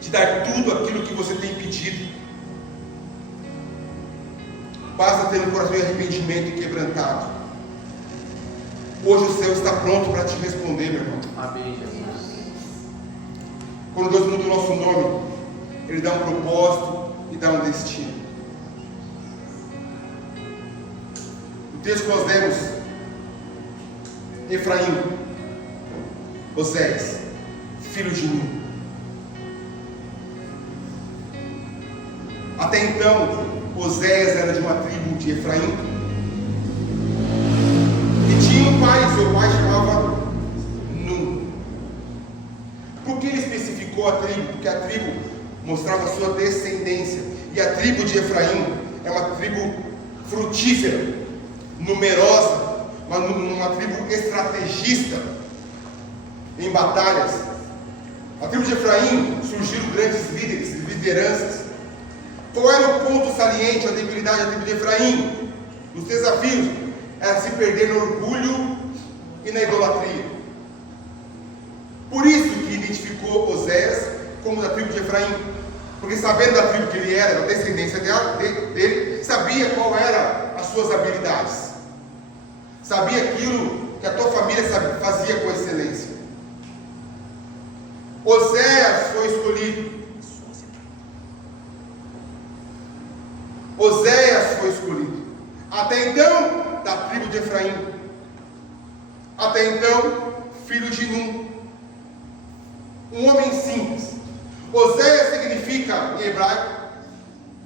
Te dar tudo aquilo que você tem pedido. Basta ter um coração de arrependimento e quebrantado. Hoje o céu está pronto para te responder, meu irmão. Amém, Jesus. Quando Deus muda o nosso nome, Ele dá um propósito e dá um destino. O texto que nós lemos: Efraim, Oséias, filho de Nun. Até então, Oséias era de uma tribo de Efraim, e tinha um pai, seu pai chamava Nun. Por que ele especificou a tribo? Porque a tribo mostrava a sua descendência, e a tribo de Efraim é uma tribo frutífera, numerosa, uma tribo estrategista em batalhas. A tribo de Efraim surgiram grandes líderes, lideranças. Qual era o ponto saliente, a debilidade da tribo de Efraim? Os desafios era se perder no orgulho e na idolatria. Por isso que identificou Oséias como da tribo de Efraim, porque sabendo da tribo que ele era, da descendência dele, sabia qual era as suas habilidades, sabia aquilo que a tua família fazia com excelência. Oséias foi escolhido. Oséias foi escolhido. Até então, da tribo de Efraim. Até então, filho de Nun. Um homem simples. Oséias significa, em hebraico,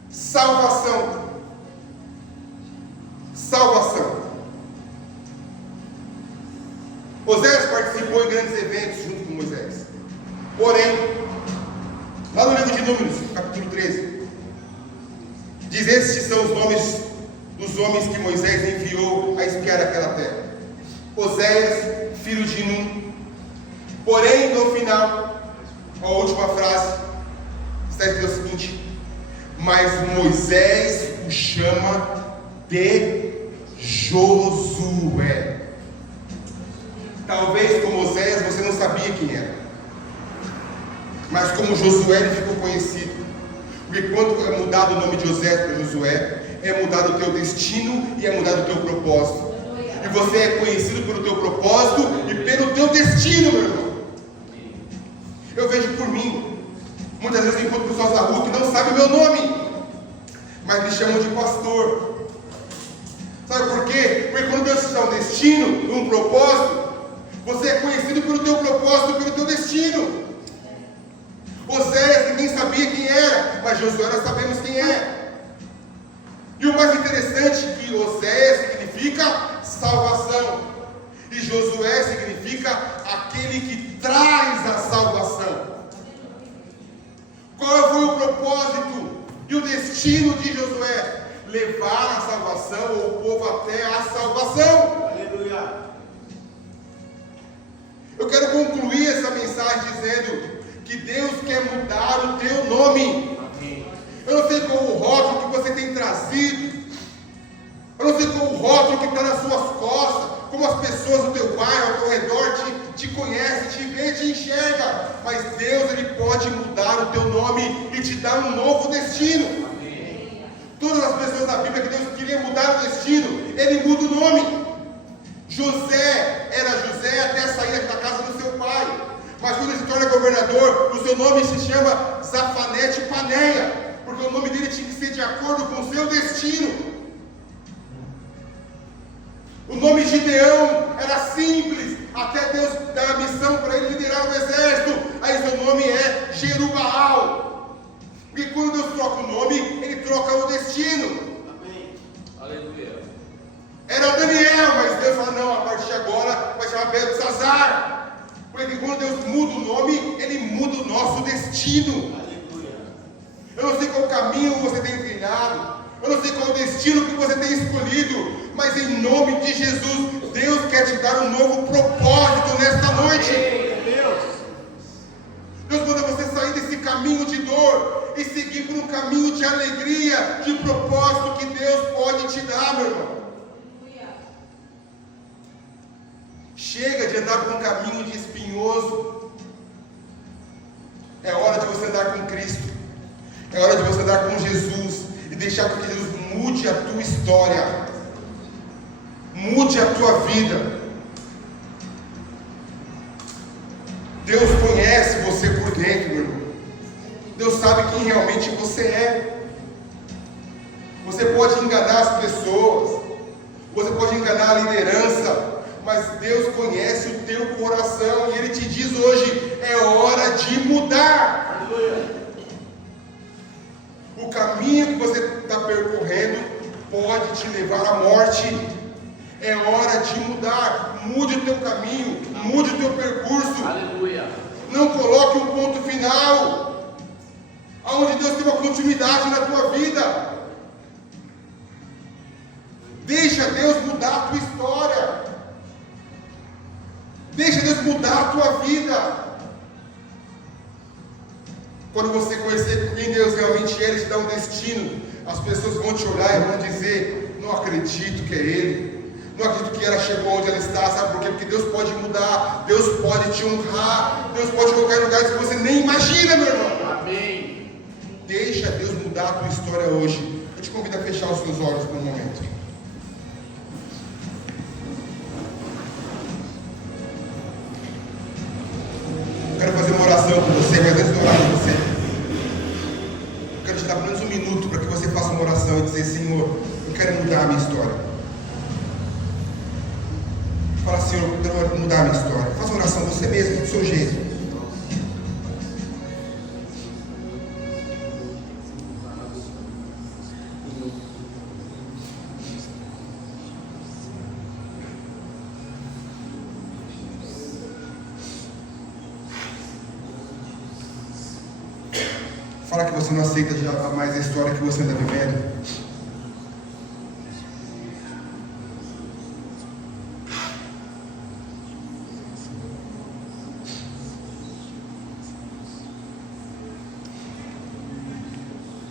salvação. Salvação. Oséias participou em grandes eventos junto com Moisés. Porém, lá no livro de Números, capítulo 13, diz: estes são os nomes dos homens que Moisés enviou a espiar aquela terra. Oséias, filho de Nun. Porém, no final, a última frase, está escrito o seguinte: mas Moisés o chama de Josué. Talvez como Oséias você não sabia quem era, mas como Josué ele ficou conhecido. Porque quando é mudado o nome de Oséias para Josué, é mudado o teu destino e é mudado o teu propósito. E você é conhecido pelo teu propósito e pelo teu destino, meu irmão. Eu vejo por mim, muitas vezes eu encontro pessoas na rua que não sabem o meu nome, mas me chamam de pastor. Sabe por quê? Porque quando Deus te dá um destino, um propósito, você é conhecido pelo teu propósito e pelo teu destino. Oséias ninguém sabia quem era, mas Josué nós sabemos quem é. E o mais interessante é que Oséias significa salvação, e Josué significa aquele que traz a salvação. Qual foi o propósito e o destino de Josué? Levar a salvação, ou o povo até a salvação. Aleluia. Eu quero concluir essa mensagem dizendo que Deus quer mudar o teu nome. Amém. Eu não sei qual o rótulo que você tem trazido Algumas pessoas no teu bairro, ao teu redor, te conhecem, te vê, te enxerga. Mas Deus, Ele pode mudar o teu nome e te dar um novo destino. Todas as pessoas da Bíblia que Deus queria mudar o destino, Ele muda o nome. José era José até sair da casa do seu pai. Mas quando ele se torna governador, o seu nome se chama Zafanete Paneia, porque o nome dele tinha que ser de acordo com o seu destino. O nome de Gideão era simples, até Deus dar a missão para ele liderar o exército. Aí seu nome é Jerubaal. Porque quando Deus troca o nome, Ele troca o destino. Amém. Aleluia. Era Daniel, mas Deus fala, não, a partir de agora vai chamar Beltesazar. Porque quando Deus muda o nome, Ele muda o nosso destino. Aleluia. Eu não sei qual caminho você tem trilhado, eu não sei qual o destino que você tem escolhido, mas em nome de Jesus, Deus quer te dar um novo propósito nesta noite. Deus manda você sair desse caminho de dor e seguir por um caminho de alegria, de propósito que Deus pode te dar, meu irmão. Chega de andar por um caminho de espinhoso. É hora de você andar com Cristo. É hora de você andar com Jesus e deixar que Jesus mude a tua história, mude a tua vida. Deus conhece você por dentro, meu irmão. Deus sabe quem realmente você é. Você pode enganar as pessoas, você pode enganar a liderança, mas Deus conhece o teu coração e Ele te diz hoje: é hora de mudar. O caminho que você está percorrendo pode te levar à morte. É hora de mudar. Mude o teu caminho, mude o teu percurso. Aleluia. Não coloque um ponto final, aonde Deus tem uma continuidade na tua vida. Deixa Deus mudar a tua história. Deixa Deus mudar a tua vida. Quando você conhecer quem Deus realmente é, Ele te dá um destino. As pessoas vão te olhar e vão dizer: não acredito que é Ele. Não acredito que ela chegou onde ela está. Sabe por quê? Porque Deus pode mudar. Deus pode te honrar. Deus pode colocar em lugares que você nem imagina, meu irmão. Amém. Deixa Deus mudar a tua história hoje. Eu te convido a fechar os seus olhos por um momento. Eu quero fazer uma oração com você, mas antes de orar com você, eu quero te dar pelo menos um minuto para que você faça uma oração e dizer: Senhor, eu quero mudar a minha história. Fala: Senhor, eu quero mudar a minha história. Faça uma oração você mesmo, do seu jeito. Fala que você não aceita já mais a história que você anda vivendo.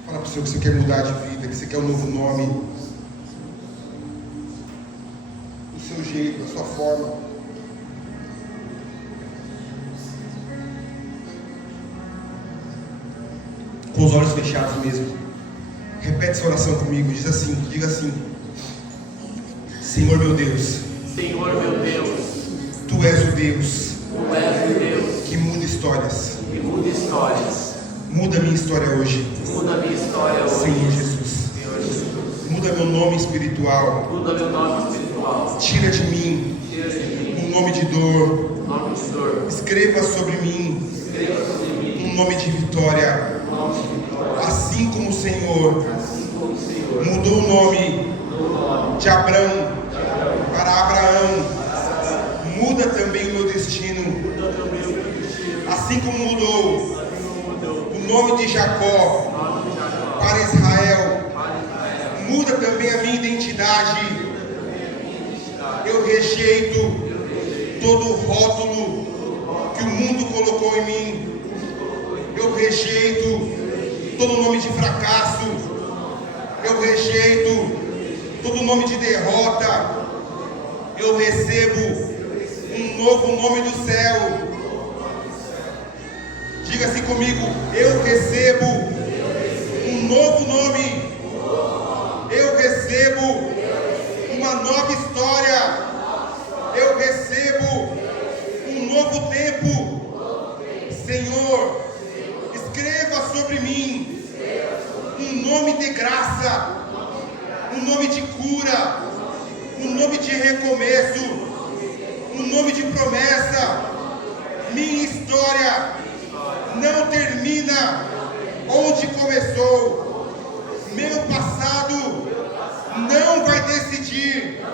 Fala para o Senhor que você quer mudar de vida, que você quer um novo nome, do seu jeito, da sua forma. Com os olhos fechados mesmo. Repete essa oração comigo. Diga assim: Senhor meu Deus, Senhor meu Deus, Tu és o Deus Tu és o Deus que muda histórias. que muda histórias. Muda a minha história hoje, Muda a minha história hoje. Senhor Jesus. Senhor Jesus. Muda meu nome espiritual. Muda meu nome espiritual. Tira de mim Tira de mim um nome de dor. o nome de dor. Escreva sobre mim Escreva sobre mim um nome de vitória. o nome de vitória. Assim como o Senhor Assim como o Senhor mudou o nome mudou o nome de Abrão para Abraão, muda também o meu destino. Muda também o meu destino. Assim como mudou Assim como mudou o nome de Jacó o nome de Jacó para Israel, para Israel. muda também a minha identidade. Eu rejeito todo o rótulo que o mundo colocou em mim. Eu rejeito todo nome de fracasso. Eu rejeito todo nome de derrota. eu recebo um novo nome do céu. Diga assim comigo: eu recebo um novo nome. Eu recebo uma nova história. Eu recebo um novo tempo. Senhor, escreva sobre mim um nome de graça, um nome de cura, um nome de recomeço, um nome de promessa. Minha história não termina onde começou. Meu passado não vai decidir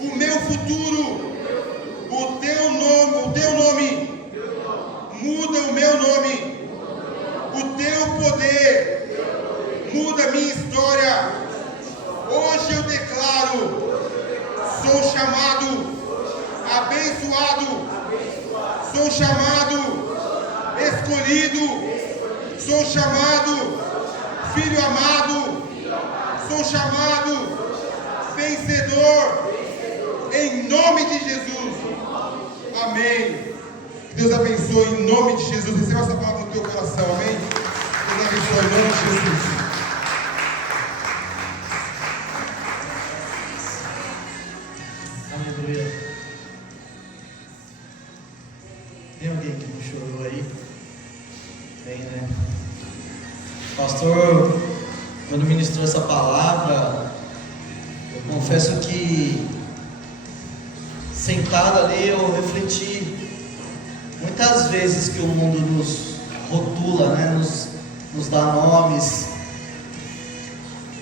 o meu futuro. O teu nome muda o meu nome. O teu poder muda a minha história. Hoje eu declaro: sou chamado abençoado, sou chamado escolhido, sou chamado filho amado, sou chamado vencedor, em nome de Jesus. Amém. Que Deus abençoe em nome de Jesus. Receba essa palavra no teu coração. Amém. Deus abençoe em nome de Jesus. Aleluia. Tem alguém que não chorou aí? Tem, né? Pastor, quando ministrou essa palavra, eu confesso que sentado ali eu refleti muitas vezes que o mundo nos rotula, né? Nos dá nomes.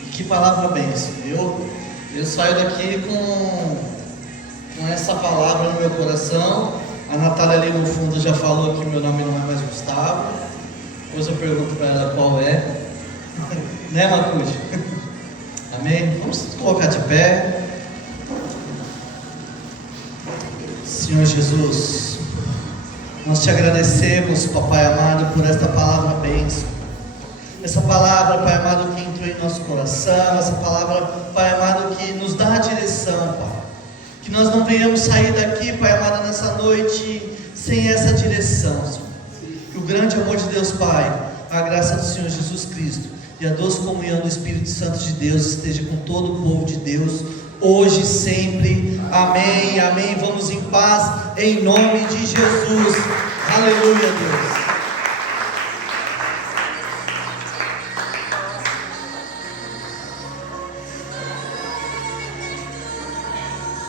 E que palavra bênção. Eu saio daqui com essa palavra no meu coração. A Natália ali no fundo já falou que meu nome não é mais Gustavo. Depois eu pergunto para ela qual é. Né, Macude? Amém? Vamos colocar de pé. Senhor Jesus, nós te agradecemos, Papai amado, por esta palavra bênção. Essa palavra, Pai amado, que entrou em nosso coração. Essa palavra, Pai amado, que nos dá a direção, Pai. Que nós não venhamos sair daqui, Pai amado, nessa noite sem essa direção, Senhor. Que o grande amor de Deus, Pai, a graça do Senhor Jesus Cristo e a doce comunhão do Espírito Santo de Deus esteja com todo o povo de Deus, hoje e sempre. Amém, amém. Vamos em paz, em nome de Jesus. Aleluia, Deus.